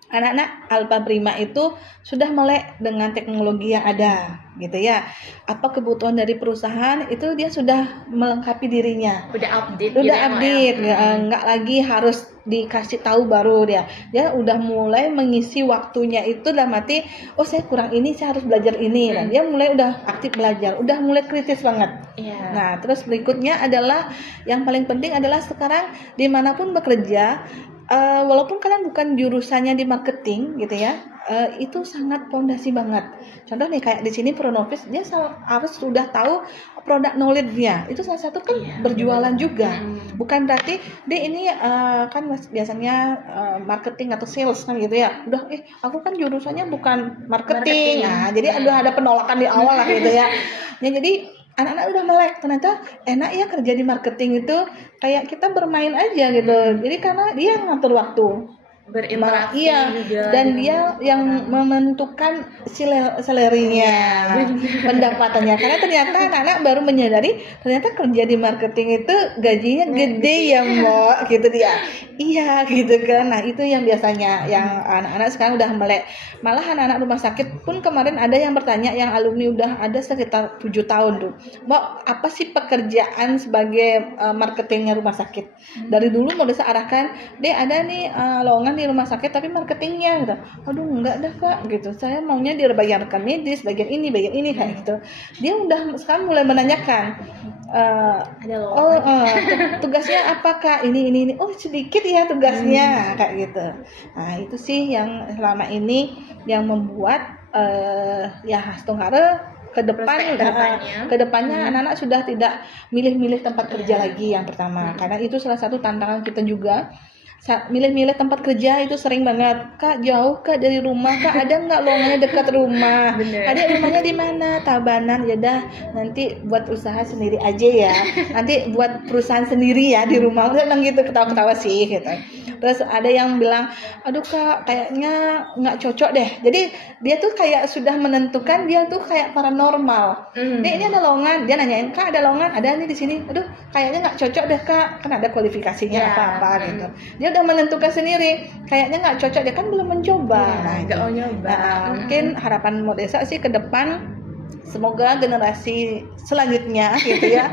anak-anak Alfa Prima itu sudah melek dengan teknologi yang ada, gitu ya. Apa kebutuhan dari perusahaan itu dia sudah melengkapi dirinya. Udah update. Udah update, nggak lagi harus dikasih tahu baru dia. Dia udah mulai mengisi waktunya itu dalam arti, oh saya kurang ini, saya harus belajar ini. Dan dia mulai udah aktif belajar, udah mulai kritis banget. Iya. Nah, terus berikutnya adalah yang paling penting adalah sekarang dimanapun bekerja, walaupun kalian bukan jurusannya di marketing gitu ya, itu sangat fondasi banget. Contoh nih kayak di sini Pronovis dia harus sudah tahu produk knowledge-nya. Itu salah satu kan berjualan juga. Bukan berarti dia ini kan biasanya marketing atau sales kan gitu ya. Udah aku kan jurusannya bukan marketing. Nah, jadi udah ada penolakan di awal lah gitu ya. Ya jadi anak-anak udah melek, ternyata enak ya kerja di marketing itu kayak kita bermain aja gitu. Jadi karena dia ngatur waktu, berinteraksi juga dan dia yang menentukan salary-nya, pendapatannya. Karena ternyata anak-anak baru menyadari ternyata kerja di marketing itu gajinya gede ya Mbak, gitu dia. Iya gitu kan. Nah itu yang biasanya yang anak-anak sekarang udah melek. Malah anak-anak rumah sakit pun kemarin ada yang bertanya, yang alumni udah ada sekitar 7 tahun tuh, Mbak apa sih pekerjaan sebagai marketingnya rumah sakit? Dari dulu mau arahkan, dia ada nih lowongan di rumah sakit tapi marketingnya gitu. Aduh enggak dah Kak gitu, saya maunya dibayarkan medis bagian ini kayak gitu. Dia udah sekarang mulai menanyakan ada lowongan. tugasnya apa Kak, ini oh sedikit ya tugasnya kayak gitu. Nah itu sih yang selama ini yang membuat ya Hastunghara ke depannya anak-anak sudah tidak milih-milih tempat kerja lagi yang pertama, karena itu salah satu tantangan kita juga. Milih-milih tempat kerja itu sering banget, Kak jauh Kak dari rumah, Kak ada nggak lowongannya dekat rumah? Adik rumahnya di mana? Tabanan. Ya dah nanti buat usaha sendiri aja ya, nanti buat perusahaan sendiri ya di rumah. Udah gitu ketawa-ketawa sih gitu. Terus ada yang bilang, aduh Kak kayaknya nggak cocok deh. Jadi dia tuh kayak sudah menentukan, dia tuh kayak paranormal. Ini ada lowongan, dia nanyain Kak ada lowongan, ada nih di sini. Aduh kayaknya nggak cocok deh Kak, kan ada kualifikasinya apa-apa gitu. Dia udah menentukan sendiri, kayaknya nggak cocok, dia kan belum mencoba. Nggak mau nyoba. Mungkin harapan Modesa sih ke depan, semoga generasi selanjutnya gitu ya.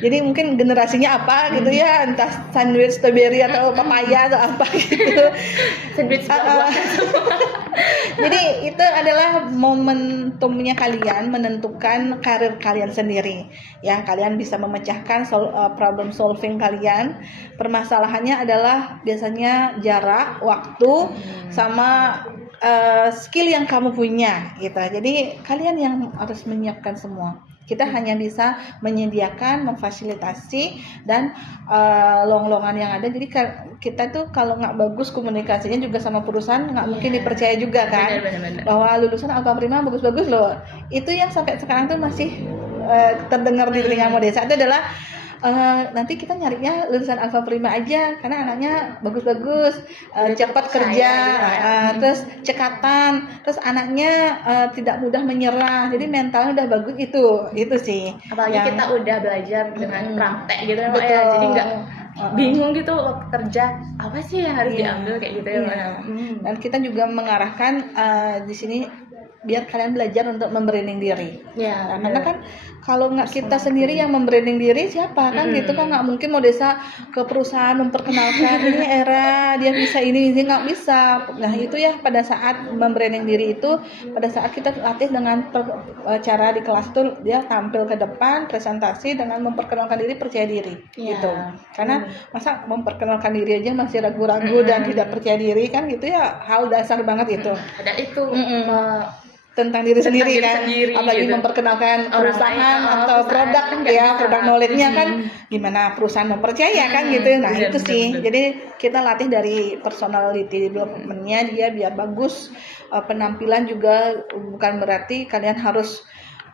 Jadi mungkin generasinya apa gitu ya, entah sandwich strawberry atau papaya atau apa gitu. Sandwich Jadi itu adalah momentumnya kalian menentukan karir kalian sendiri. Ya, kalian bisa memecahkan problem solving kalian. Permasalahannya adalah biasanya jarak, waktu, sama skill yang kamu punya gitu. Jadi kalian yang harus menyiapkan semua. Kita hanya bisa menyediakan, memfasilitasi, dan lowongan yang ada. Jadi kita tuh kalau nggak bagus komunikasinya juga sama perusahaan, nggak mungkin dipercaya juga kan. Benar. Bahwa lulusan Alfa Prima bagus-bagus loh. Itu yang sampai sekarang tuh masih terdengar di telinga Modesa itu adalah nanti kita nyarinya lulusan Alfa Prima aja karena anaknya bagus-bagus, cepat kerja, terus cekatan, terus anaknya tidak mudah menyerah, jadi mentalnya udah bagus. Itu sih. Apalagi kita udah belajar dengan praktek gitu ya, betul. ya. Jadi nggak bingung gitu waktu kerja apa sih yang harus diambil kayak gitu ya. Dan kita juga mengarahkan di sini biar kalian belajar untuk membranding diri. Karena kan kalau nggak kita sendiri yang membranding diri, siapa kan gitu kan, nggak mungkin Modesa ke perusahaan memperkenalkan ini Era dia bisa ini nggak bisa. Nah itu ya pada saat membranding diri itu, pada saat kita latih dengan cara di kelas tuh dia tampil ke depan presentasi dengan memperkenalkan diri, percaya diri gitu. Karena masa memperkenalkan diri aja masih ragu-ragu dan tidak percaya diri kan gitu ya, hal dasar banget itu. Dan itu tentang diri sendiri kan, apalagi gitu. Memperkenalkan perusahaan atau produk ya, produk knowledge-nya kan gimana perusahaan mempercaya kan gitu. Nah itu sih, jadi kita latih dari personality development-nya dia biar bagus. Penampilan juga bukan berarti kalian harus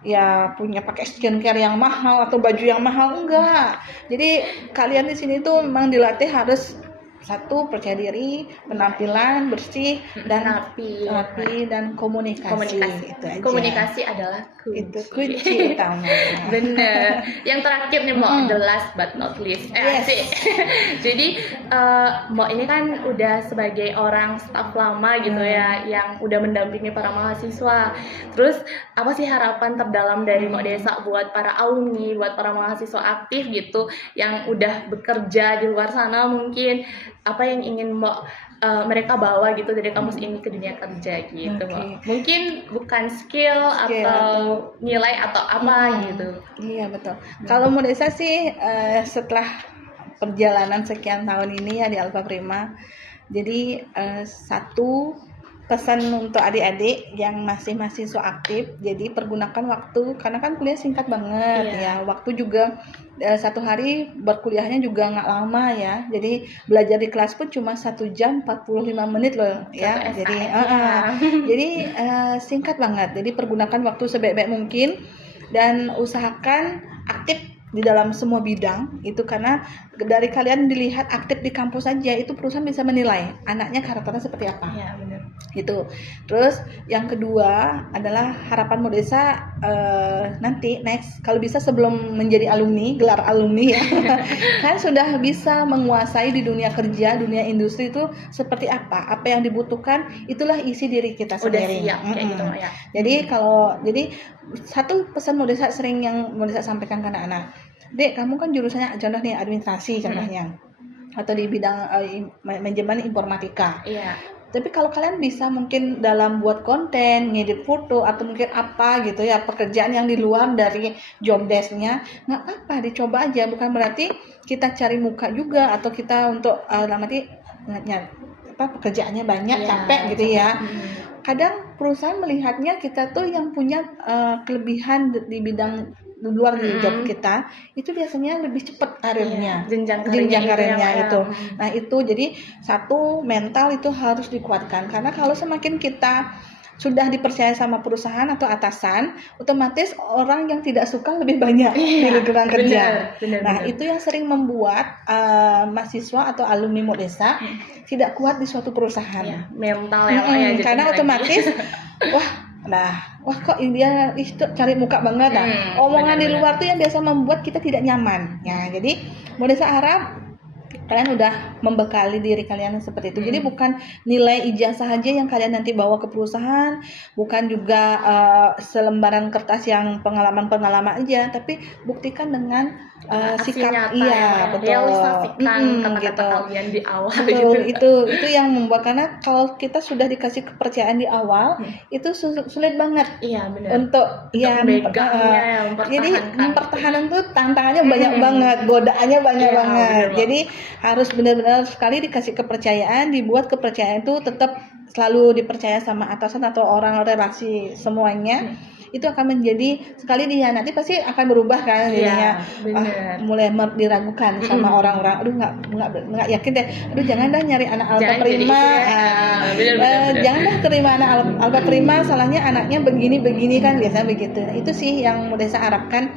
ya punya pakai skincare yang mahal atau baju yang mahal, enggak. Jadi kalian di sini tuh memang dilatih harus satu, percaya diri, penampilan bersih dan rapi dan komunikasi. Itu aja. Komunikasi adalah kunci. Itu kunci utama. Bener. Yang terakhir nih Mbak, the last but not least. Yes. Asik. Jadi Mbak ini kan udah sebagai orang staf lama gitu ya, yang udah mendampingi para mahasiswa. Terus apa sih harapan terdalam dari Mbak Desa buat para alumni, buat para mahasiswa aktif gitu, yang udah bekerja di luar sana mungkin? Apa yang ingin Mbak mereka bawa gitu dari kampus ini ke dunia kerja gitu, Mbak? Mungkin bukan skill atau nilai atau apa gitu. Iya betul. Kalau Mbak Desa sih setelah perjalanan sekian tahun ini ya di Alfa Prima, jadi satu pesan untuk adik-adik yang masih mahasiswa aktif, jadi pergunakan waktu karena kan kuliah singkat banget ya, waktu juga satu hari berkuliahnya juga nggak lama ya, jadi belajar di kelas pun cuma 1 jam 45 menit loh ya, jadi singkat banget, jadi pergunakan waktu sebaik-baik mungkin dan usahakan aktif di dalam semua bidang itu, karena dari kalian dilihat aktif di kampus saja itu perusahaan bisa menilai anaknya karakternya seperti apa. Iya benar. Itu. Terus yang kedua adalah harapan Modesa nanti next kalau bisa sebelum menjadi alumni, gelar alumni ya, kan sudah bisa menguasai di dunia kerja, dunia industri itu seperti apa yang dibutuhkan, itulah isi diri kita sendiri. Udah siap kayak gitu ya. Jadi satu pesan Modesa sering yang Modesa sampaikan ke anak-anak, Dek, kamu kan jurusannya contoh nih administrasi contohnya, atau di bidang manajemen informatika. Iya. Tapi kalau kalian bisa mungkin dalam buat konten, ngedit foto atau mungkin apa gitu ya, pekerjaan yang di luar dari job desk-nya, nggak apa-apa, dicoba aja. Bukan berarti kita cari muka juga atau kita untuk pekerjaannya banyak, capek gitu ya. Kadang perusahaan melihatnya kita tuh yang punya kelebihan di bidang luar dari job kita, itu biasanya lebih cepat karirnya, jenjang karirnya itu. Nah itu jadi satu, mental itu harus dikuatkan, karena kalau semakin kita sudah dipercaya sama perusahaan atau atasan, otomatis orang yang tidak suka lebih banyak di lingkungan kerja. Benar. Itu yang sering membuat mahasiswa atau alumni Modesa tidak kuat di suatu perusahaan. Mental ya, karena otomatis wah kok dia itu cari muka banget omongan di luar tuh yang biasa membuat kita tidak nyaman ya. Jadi Modesa harap kalian udah membekali diri kalian seperti itu. Jadi bukan nilai ijazah aja yang kalian nanti bawa ke perusahaan, bukan juga selembaran kertas yang pengalaman aja, tapi buktikan dengan sikap nyata, betul, realisasikan kata-kata kalian di awal. Betul, itu yang membuat, karena kalau kita sudah dikasih kepercayaan di awal, itu sulit banget. Iya benar. Untuk jadi mempertahankan tuh tantangannya banyak banget, godaannya banyak banget. Jadi harus benar-benar sekali dikasih kepercayaan, dibuat kepercayaan itu tetap selalu dipercaya sama atasan atau orang relasi semuanya. Itu akan menjadi sekali dia nanti pasti akan berubah kan jadinya, mulai diragukan sama orang-orang, aduh nggak yakin deh, aduh jangan dah nyari anak Alfa Prima, jangan dah terima anak Alfa Prima, salahnya anaknya begini kan, biasanya begitu. Itu sih yang Modesa harapkan.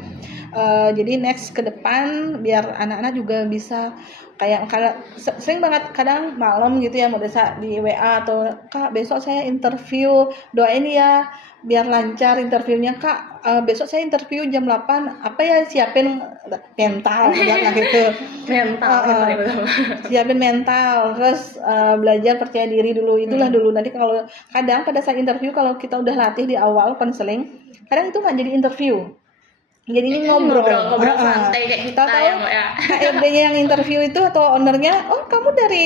Jadi next ke depan biar anak-anak juga bisa kayak sering banget kadang malam gitu ya Modesa di WA atau Kak besok saya interview, doain ya biar lancar interviewnya Kak, besok saya interview jam 8, apa ya siapin mental gitu. Siapin mental, terus belajar percaya diri dulu, itulah dulu. Nanti kalau kadang pada saat interview kalau kita udah latih di awal konseling, kadang itu nggak jadi interview. Jadi ini ngobrol santai kayak kita ya. HRD-nya yang interview itu atau ownernya, oh kamu dari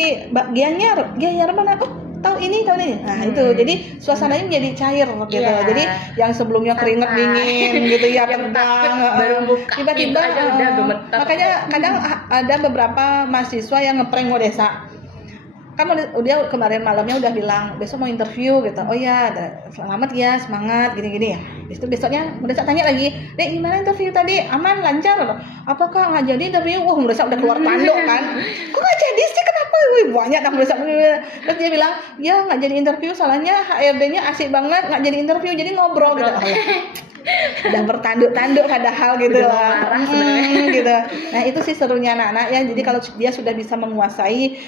Gianyar mana? Oh tahu ini. Nah itu jadi suasananya menjadi cair gitu. Jadi yang sebelumnya keringet dingin gitu ya, tegang, tiba-tiba makanya kadang ada beberapa mahasiswa yang ngeprank Modesa. Kan dia kemarin malamnya udah bilang besok mau interview gitu. Oh ya, selamat ya, semangat gini-gini ya. Itu besoknya Modesa tanya lagi, Dek gimana interview tadi? Aman, lancar? Apakah nggak jadi interview? Wah Modesa udah keluar tanduk kan. Kok nggak jadi sih? Kenapa? wih banyak dah Mbak Desa. Terus dia bilang, ya nggak jadi interview, soalnya HRD-nya asik banget, nggak jadi interview, jadi ngobrol gitu. Udah bertanduk-tanduk padahal gitu Udah lah. marah sebenarnya. Gitu. Nah itu sih serunya anak-anak ya. Jadi kalau dia sudah bisa menguasai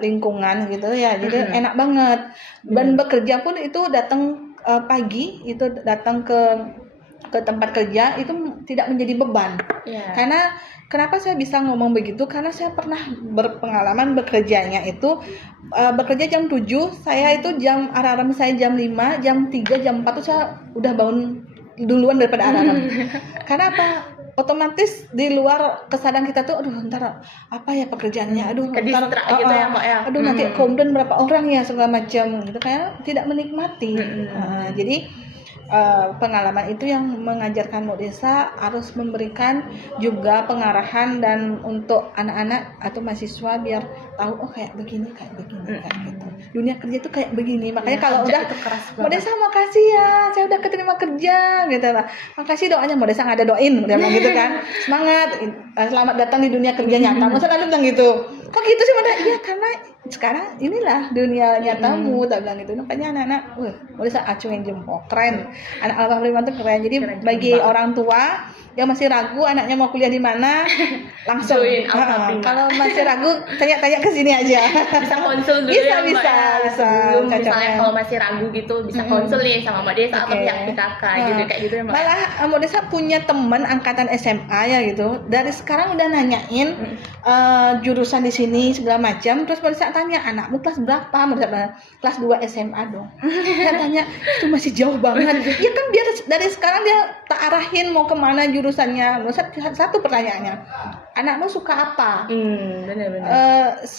lingkungan gitu ya, jadi enak banget. Dan bekerja pun itu datang pagi, itu datang ke tempat kerja itu tidak menjadi beban. Iya. Karena kenapa saya bisa ngomong begitu? Karena saya pernah berpengalaman bekerjanya itu bekerja jam 7, saya itu alarm saya jam 5, jam 3, jam 4 tuh saya udah bangun duluan daripada alarm. Karena apa? Otomatis di luar kesadaran kita tuh, aduh ntar apa ya pekerjaannya, aduh ntar Kedistrak gitu ya Mbak ya. aduh nanti komplain berapa orang ya segala macam gitu, kayak tidak menikmati. Jadi pengalaman itu yang mengajarkan Mbok Desa harus memberikan juga pengarahan dan untuk anak-anak atau mahasiswa biar tahu oh kayak begini kayak gitu. Dunia kerja itu kayak begini. Makanya kalau udah Mbok Desa makasih ya, saya udah keterima kerja gitu lah. Makasih doanya Mbok Desa nggak ada doain, dia bilang gitu kan. Semangat, selamat datang di dunia kerja nyata. Masa lalu bilang gitu. Kok gitu sih Mbak? Iya karena sekarang inilah dunia nyatamu, tak bilang gitu. Makanya anak-anak, Mbok Desa acungin jempol, keren. Anak Alfa Prima itu keren. Jadi Keren bagi banget. orang tua yang masih ragu anaknya mau kuliah di mana, langsung. Join Alfa Prima. Kalau masih ragu, tanya-tanya ke sini aja. Bisa konsul dulu Bisa, ya Mbak bisa, ya. bisa. Sebelum misalnya Cocoknya. kalau masih ragu gitu bisa konsul nih sama Mbak Desa atau Oke. pihak PKK gitu kayak gitu ya Mbak. Malah Mbok Desa punya teman angkatan SMA ya gitu. Dari sekarang udah nanyain jurusan di sini segala macam. Terus Mbok Desa tanya, anakmu kelas berapa? Mbok Desa bilang, kelas 2 SMA dong. Saya tanya, itu masih jauh banget. Ya kan biar dari sekarang dia tak arahin mau kemana jurusannya. Mbok Desa satu pertanyaannya, anakmu suka apa? Benar-benar.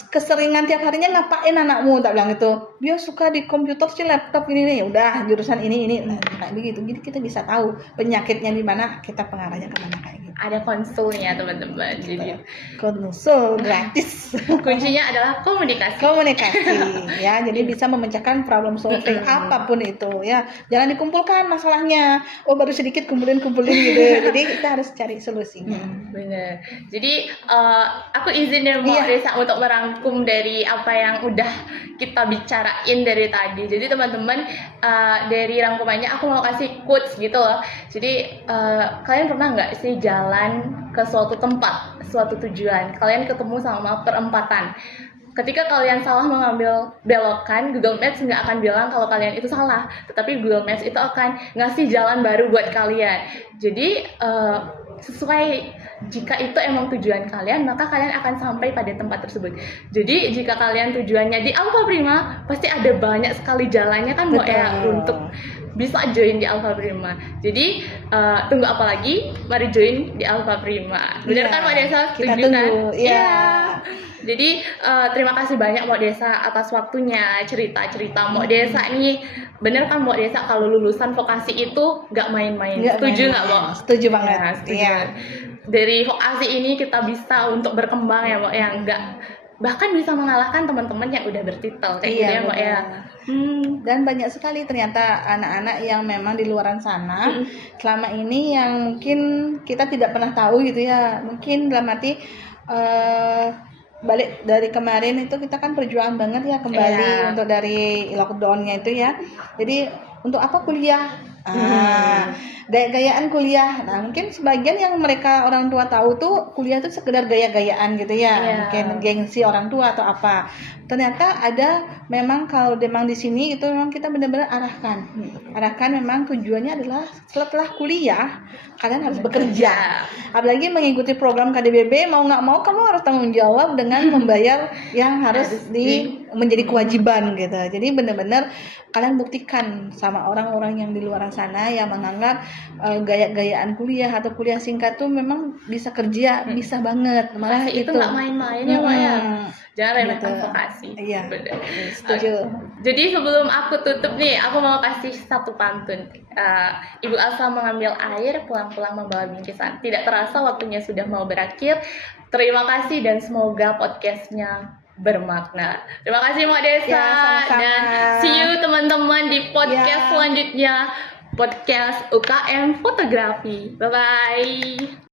Keseringan tiap harinya ngapain anakmu, tak bilang gitu. Dia suka di komputer sih, laptop ini nih, udah jurusan ini nah, kayak begitu. Jadi kita bisa tahu penyakitnya di mana, kita pengarahnya kemana kayak gitu. Ada konsulnya teman-teman. Jadi Konsul gratis. kuncinya adalah komunikasi. Komunikasi ya, jadi bisa memecahkan problem solving apapun itu ya. Jangan dikumpulkan masalahnya. Oh baru sedikit kumpulin gitu. Jadi kita harus cari solusinya. Bener. Jadi aku izin ya Mbak Desa untuk merangkum dari apa yang udah kita bicarain dari tadi. Jadi teman-teman dari rangkumannya aku mau kasih quotes gitu loh. Jadi kalian pernah nggak sih jalan ke suatu tempat, suatu tujuan, kalian ketemu sama perempatan. Ketika kalian salah mengambil belokan, Google Maps nggak akan bilang kalau kalian itu salah, tetapi Google Maps itu akan ngasih jalan baru buat kalian. Jadi sesuai, jika itu emang tujuan kalian, maka kalian akan sampai pada tempat tersebut. Jadi jika kalian tujuannya di Alfa Prima, pasti ada banyak sekali jalannya kan Mbak ya untuk bisa join di Alfa Prima. Jadi tunggu apa lagi? Mari join di Alfa Prima. Benar kan Mbak Desa? Kita Setuju tunggu. kan? Iya. Jadi terima kasih banyak Mbak Desa atas waktunya, cerita-cerita Mbak Desa nih. Bener kan Mbak Desa kalau lulusan vokasi itu nggak main-main. Setuju nggak Mbak? Setuju banget. Ya, setuju Iya. banget. Dari vokasi ini kita bisa untuk berkembang ya Mbak, yang nggak, bahkan bisa mengalahkan teman-teman yang udah bertitel kayak gitu ya Mbak ya. Dan banyak sekali ternyata anak-anak yang memang di luaran sana selama ini yang mungkin kita tidak pernah tahu gitu ya. Mungkin dalam arti balik dari kemarin itu kita kan perjuangan banget ya kembali untuk dari lockdownnya itu ya. Jadi untuk apa kuliah? Gaya-gayaan kuliah. Nah mungkin sebagian yang mereka orang tua tahu tuh kuliah tuh sekedar gaya-gayaan gitu ya, mungkin gengsi orang tua atau apa. Ternyata ada memang kalau memang di sini itu memang kita benar-benar arahkan memang tujuannya adalah setelah kuliah kalian harus bekerja. Apalagi mengikuti program KDBB, mau nggak mau kamu harus tanggung jawab dengan membayar yang harus menjadi kewajiban gitu. Jadi benar-benar kalian buktikan sama orang-orang yang di luar sana yang menganggap gaya-gayaan kuliah atau kuliah singkat tuh memang bisa kerja, bisa banget. Malah itu nggak main-main ya Mbak ya. Jangan remehkan vokasi. Iya. Bener. Setuju. Jadi sebelum aku tutup nih, aku mau kasih satu pantun. Ibu Elsa mengambil air, pulang-pulang membawa bingkisan. Tidak terasa waktunya sudah mau berakhir. Terima kasih dan semoga podcastnya bermakna. Terima kasih Mbak Desa, sama-sama. dan see you teman-teman di podcast selanjutnya, podcast UKM Fotografi. Bye bye.